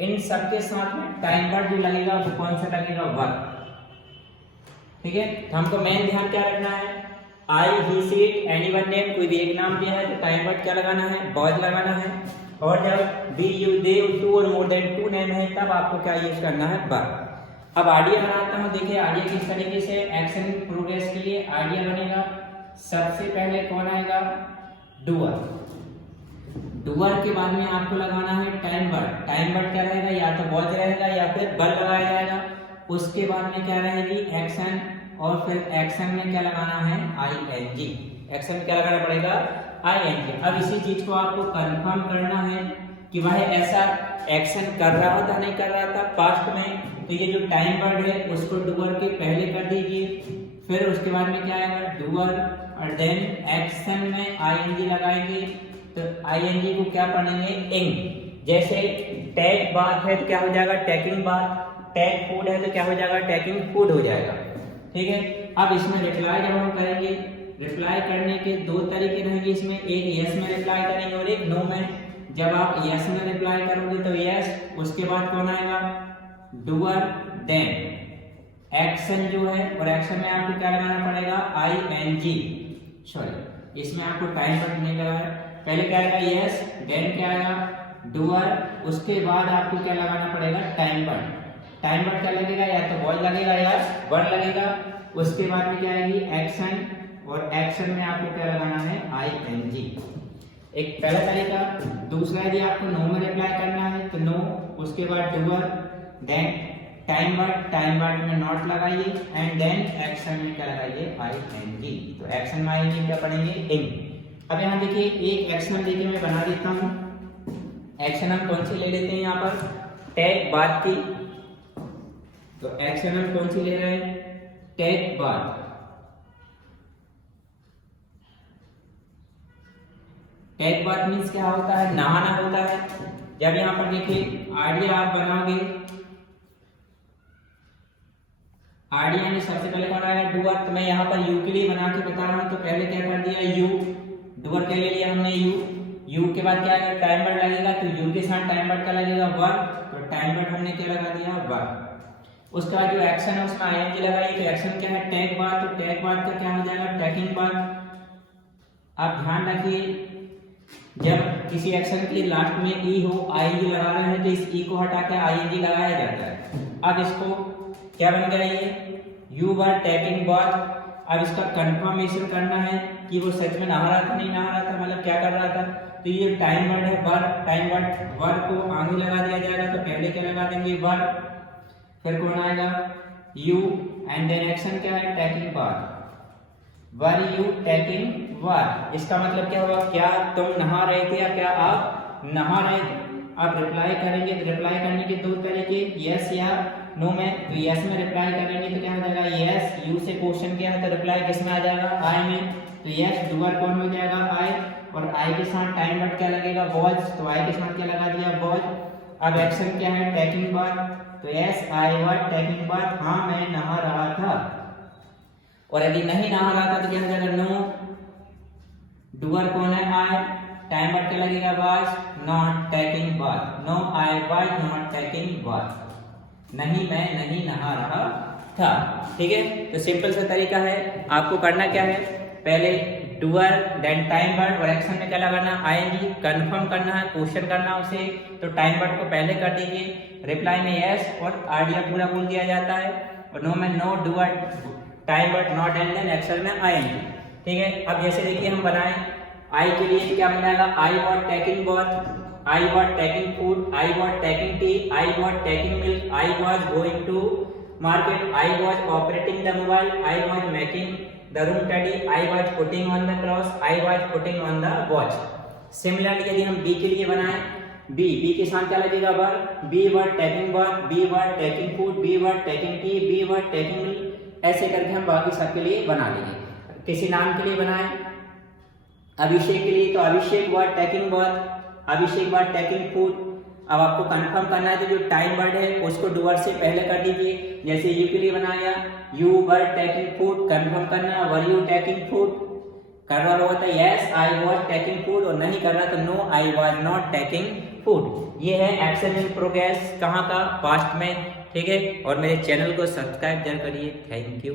इन सब के साथ में टाइम वर्ड जो लगेगा वो कौन सा लगेगा, वर्क, ठीक है। तो हमको मेन ध्यान क्या रखना है, आई, ही, सी, इट, एनीवन नेम, कोई भी एक नाम दिया है तो टाइम वर्ड क्या लगाना है, वॉज लगाना है। और जब B, you, they, two or more than two name है तब आपको क्या यूज करना है, वर्क। अब आइडिया बनाता हूँ, देखिए आइडिया किस तरीके से एक्शन प्रोग्रेस के लिए आइडिया बनेगा। सबसे पहले कौन आएगा, डूअर। डूअर के बाद में आपको लगाना है टाइम वर्ड। टाइम वर्ड क्या रहेगा, या तो वॉच रहेगा या फिर वर्ब लगाया जाएगा। उसके बाद में क्या रहेगी, एक्शन, और फिर एक्शन में क्या लगाना है, ING। एक्शन में क्या लगाना पड़ेगा, ING। अब इसी चीज को आपको कंफर्म करना है कि वह ऐसा एक्शन कर रहा था नहीं कर रहा था पास्ट में, तो ये जो टाइम वर्ड है उसको डूअर के पहले कर दीजिए। फिर उसके बाद में क्या आएगा, डूअर, और देन एक्शन में ING लगाएंगे। तो ING को क्या पढ़ेंगे, इंग। जैसे टेक बात है तो क्या हो जाएगा, टेकिंग बात। टेक फूड है तो क्या हो जाएगा, टेकिंग फूड हो जाएगा, ठीक है। अब इसमें रिप्लाई जब हम करेंगे, रिप्लाई करने के दो तरीके रहेंगे इसमें, एक यस में रिप्लाई करेंगे और एक नो में। जब आप यस में रिप्लाई करोगे तो यस, उसके बाद कौन आएगा, डूअर, देन एक्शन जो है, और एक्शन में आपको क्या लगाना पड़ेगा, ING, सॉरी इसमें आपको टाइम बट नहीं लगा है। पहले क्या आएगा यस, देन क्या आएगा डूअर, उसके बाद आपको क्या लगाना पड़ेगा टाइम बट। टाइम बट क्या लगेगा, या तो वॉज लगेगा या वर्ड लगेगा। उसके बाद में क्या आएगी एक्शन, और एक्शन में आपको क्या लगाना है ING। एक पहला तरीका। दूसरा यदि आपको नो में रिप्लाई करना है तो नो, उसके बाद डूअर, देन टाइम वर्ड में नॉट लगाइए, एंड देन एक्शन में क्या लगाइए ING। तो एक्शन में ING क्या पढ़ेंगे इन। अब यहाँ देखिए एक एक्शन लेके मैं बना देता हूँ। एक्शन हम कौन सी ले लेते हैं यहाँ पर, टैग बात की। तो एक्शन हम कौन सी ले रहे हैं, टैग बात। टैग बात मीन्स क्या होता है, नहाना होता है। जब यहाँ पर देखिए आइडिया आप बनाओगे, आइडिया में सबसे पहले कौन आएगा डूअर। तो मैं यहाँ पर यू के लिए बना के बता रहा हूँ। तो पहले क्या कर दिया यू, डूअर के ले लिया हमने यू के बाद क्या आएगा टाइम वर्ड लगेगा। तो यू के साथ टाइम वर्ड क्या लगेगा वर्ब। तो टाइम वर्ड हमने क्या लगा दिया वर्ब। उसके बाद जो एक्शन है उसमें ING लगाई। तो एक्शन क्या है टैग बात। तो टैग बात का क्या हो जाएगा टैगिंग बात। आप ध्यान रखिए जब किसी एक्शन के लास्ट में ई हो, ING लगा रहे हैं तो इस ई को हटा के ING लगाया जाता है। अब इसको क्या बन गया ये यू वर टैगिंग बात। अब इसका कंफर्मेशन करना है कि वो सच में नहा रहा था नहीं नहा रहा था, मतलब क्या कर रहा था। तो ये टाइम वर्ड है वर्ब, टाइम वर्ड को आगे लगा दिया जाएगा। तो पहले क्या लगा देंगे वर्ब, फिर कौन आएगा यू, एंड देन एक्शन क्या है टैगिंग बात। वर यू टैगिंग वर, इसका मतलब क्या हुआ, क्या तुम नहा रहे थे या क्या आप नहा रहे थे। आप रिप्लाई करेंगे तो रिप्लाई करने के दो तरीके, यस या नो में। तो यस में रिप्लाई करेंगे तो क्या हो जाएगा यस, यू से क्वेश्चन क्या है तो रिप्लाई किस में आ जाएगा आई में। तो यस डूअर कौन हो जाएगा आई, और आई के साथ टाइम वर्ड क्या लगेगा वॉज। तो आई के साथ क्या लगा दिया वॉज। अब एक्शन क्या है टैगिंग बात। तो यस आई वाज टैगिंग बात, हाँ मैं नहा रहा था। और यदि नहीं नहा रहा था तो क्या हो जाएगा नो, डूअर कौन है आई, टाइम वर्ड क्या लगेगा was, not taking bath. No I was not taking bath, नहीं मैं नहीं नहा रहा था। ठीक है, तो सिंपल सा तरीका है। आपको करना क्या है, पहले डूअर देन टाइम वर्ड और एक्शन में क्या लगाना ING, कंफर्म करना है, क्वेश्चन करना उसे। तो टाइम वर्ड को पहले कर दीजिए, रिप्लाई में यस और आइडिया पूरा बोल दिया जाता है, और नो में no, doer time word not, and then action में ING। ठीक है, अब जैसे देखिए हम बनाएं आई के लिए क्या बन जाएगा I was tagging bath, I was taking food, I was taking tea, I was taking milk, I was going to market, I was operating the mobile, I was making the room tidy, I was putting on the clothes, I was putting on the watch. Similarly यदि हम B के लिए बनाएं, B के साथ क्या लगेगा verb, B was taking bath, B was taking food, B was taking tea, B was taking milk। ऐसे करके हम बाकी सबके लिए बना लेंगे। किसी नाम के लिए बनाएं अभिषेक के लिए, तो अभिषेक was taking bath, Abhishek bar taking food. अब आपको कंफर्म करना है तो जो टाइम वर्ड है उसको डूअर से पहले कर दीजिए। जैसे यू के लिए बनाया you were taking food, confirm करना वर यू टेकिंग फूड। कर रहा होगा तो yes I was taking food, और नहीं कर रहा तो no I was not taking food. ये है एक्शन इन प्रोग्रेस, कहाँ का पास्ट में। ठीक है, और मेरे चैनल को सब्सक्राइब जरूर करिए। Thank you.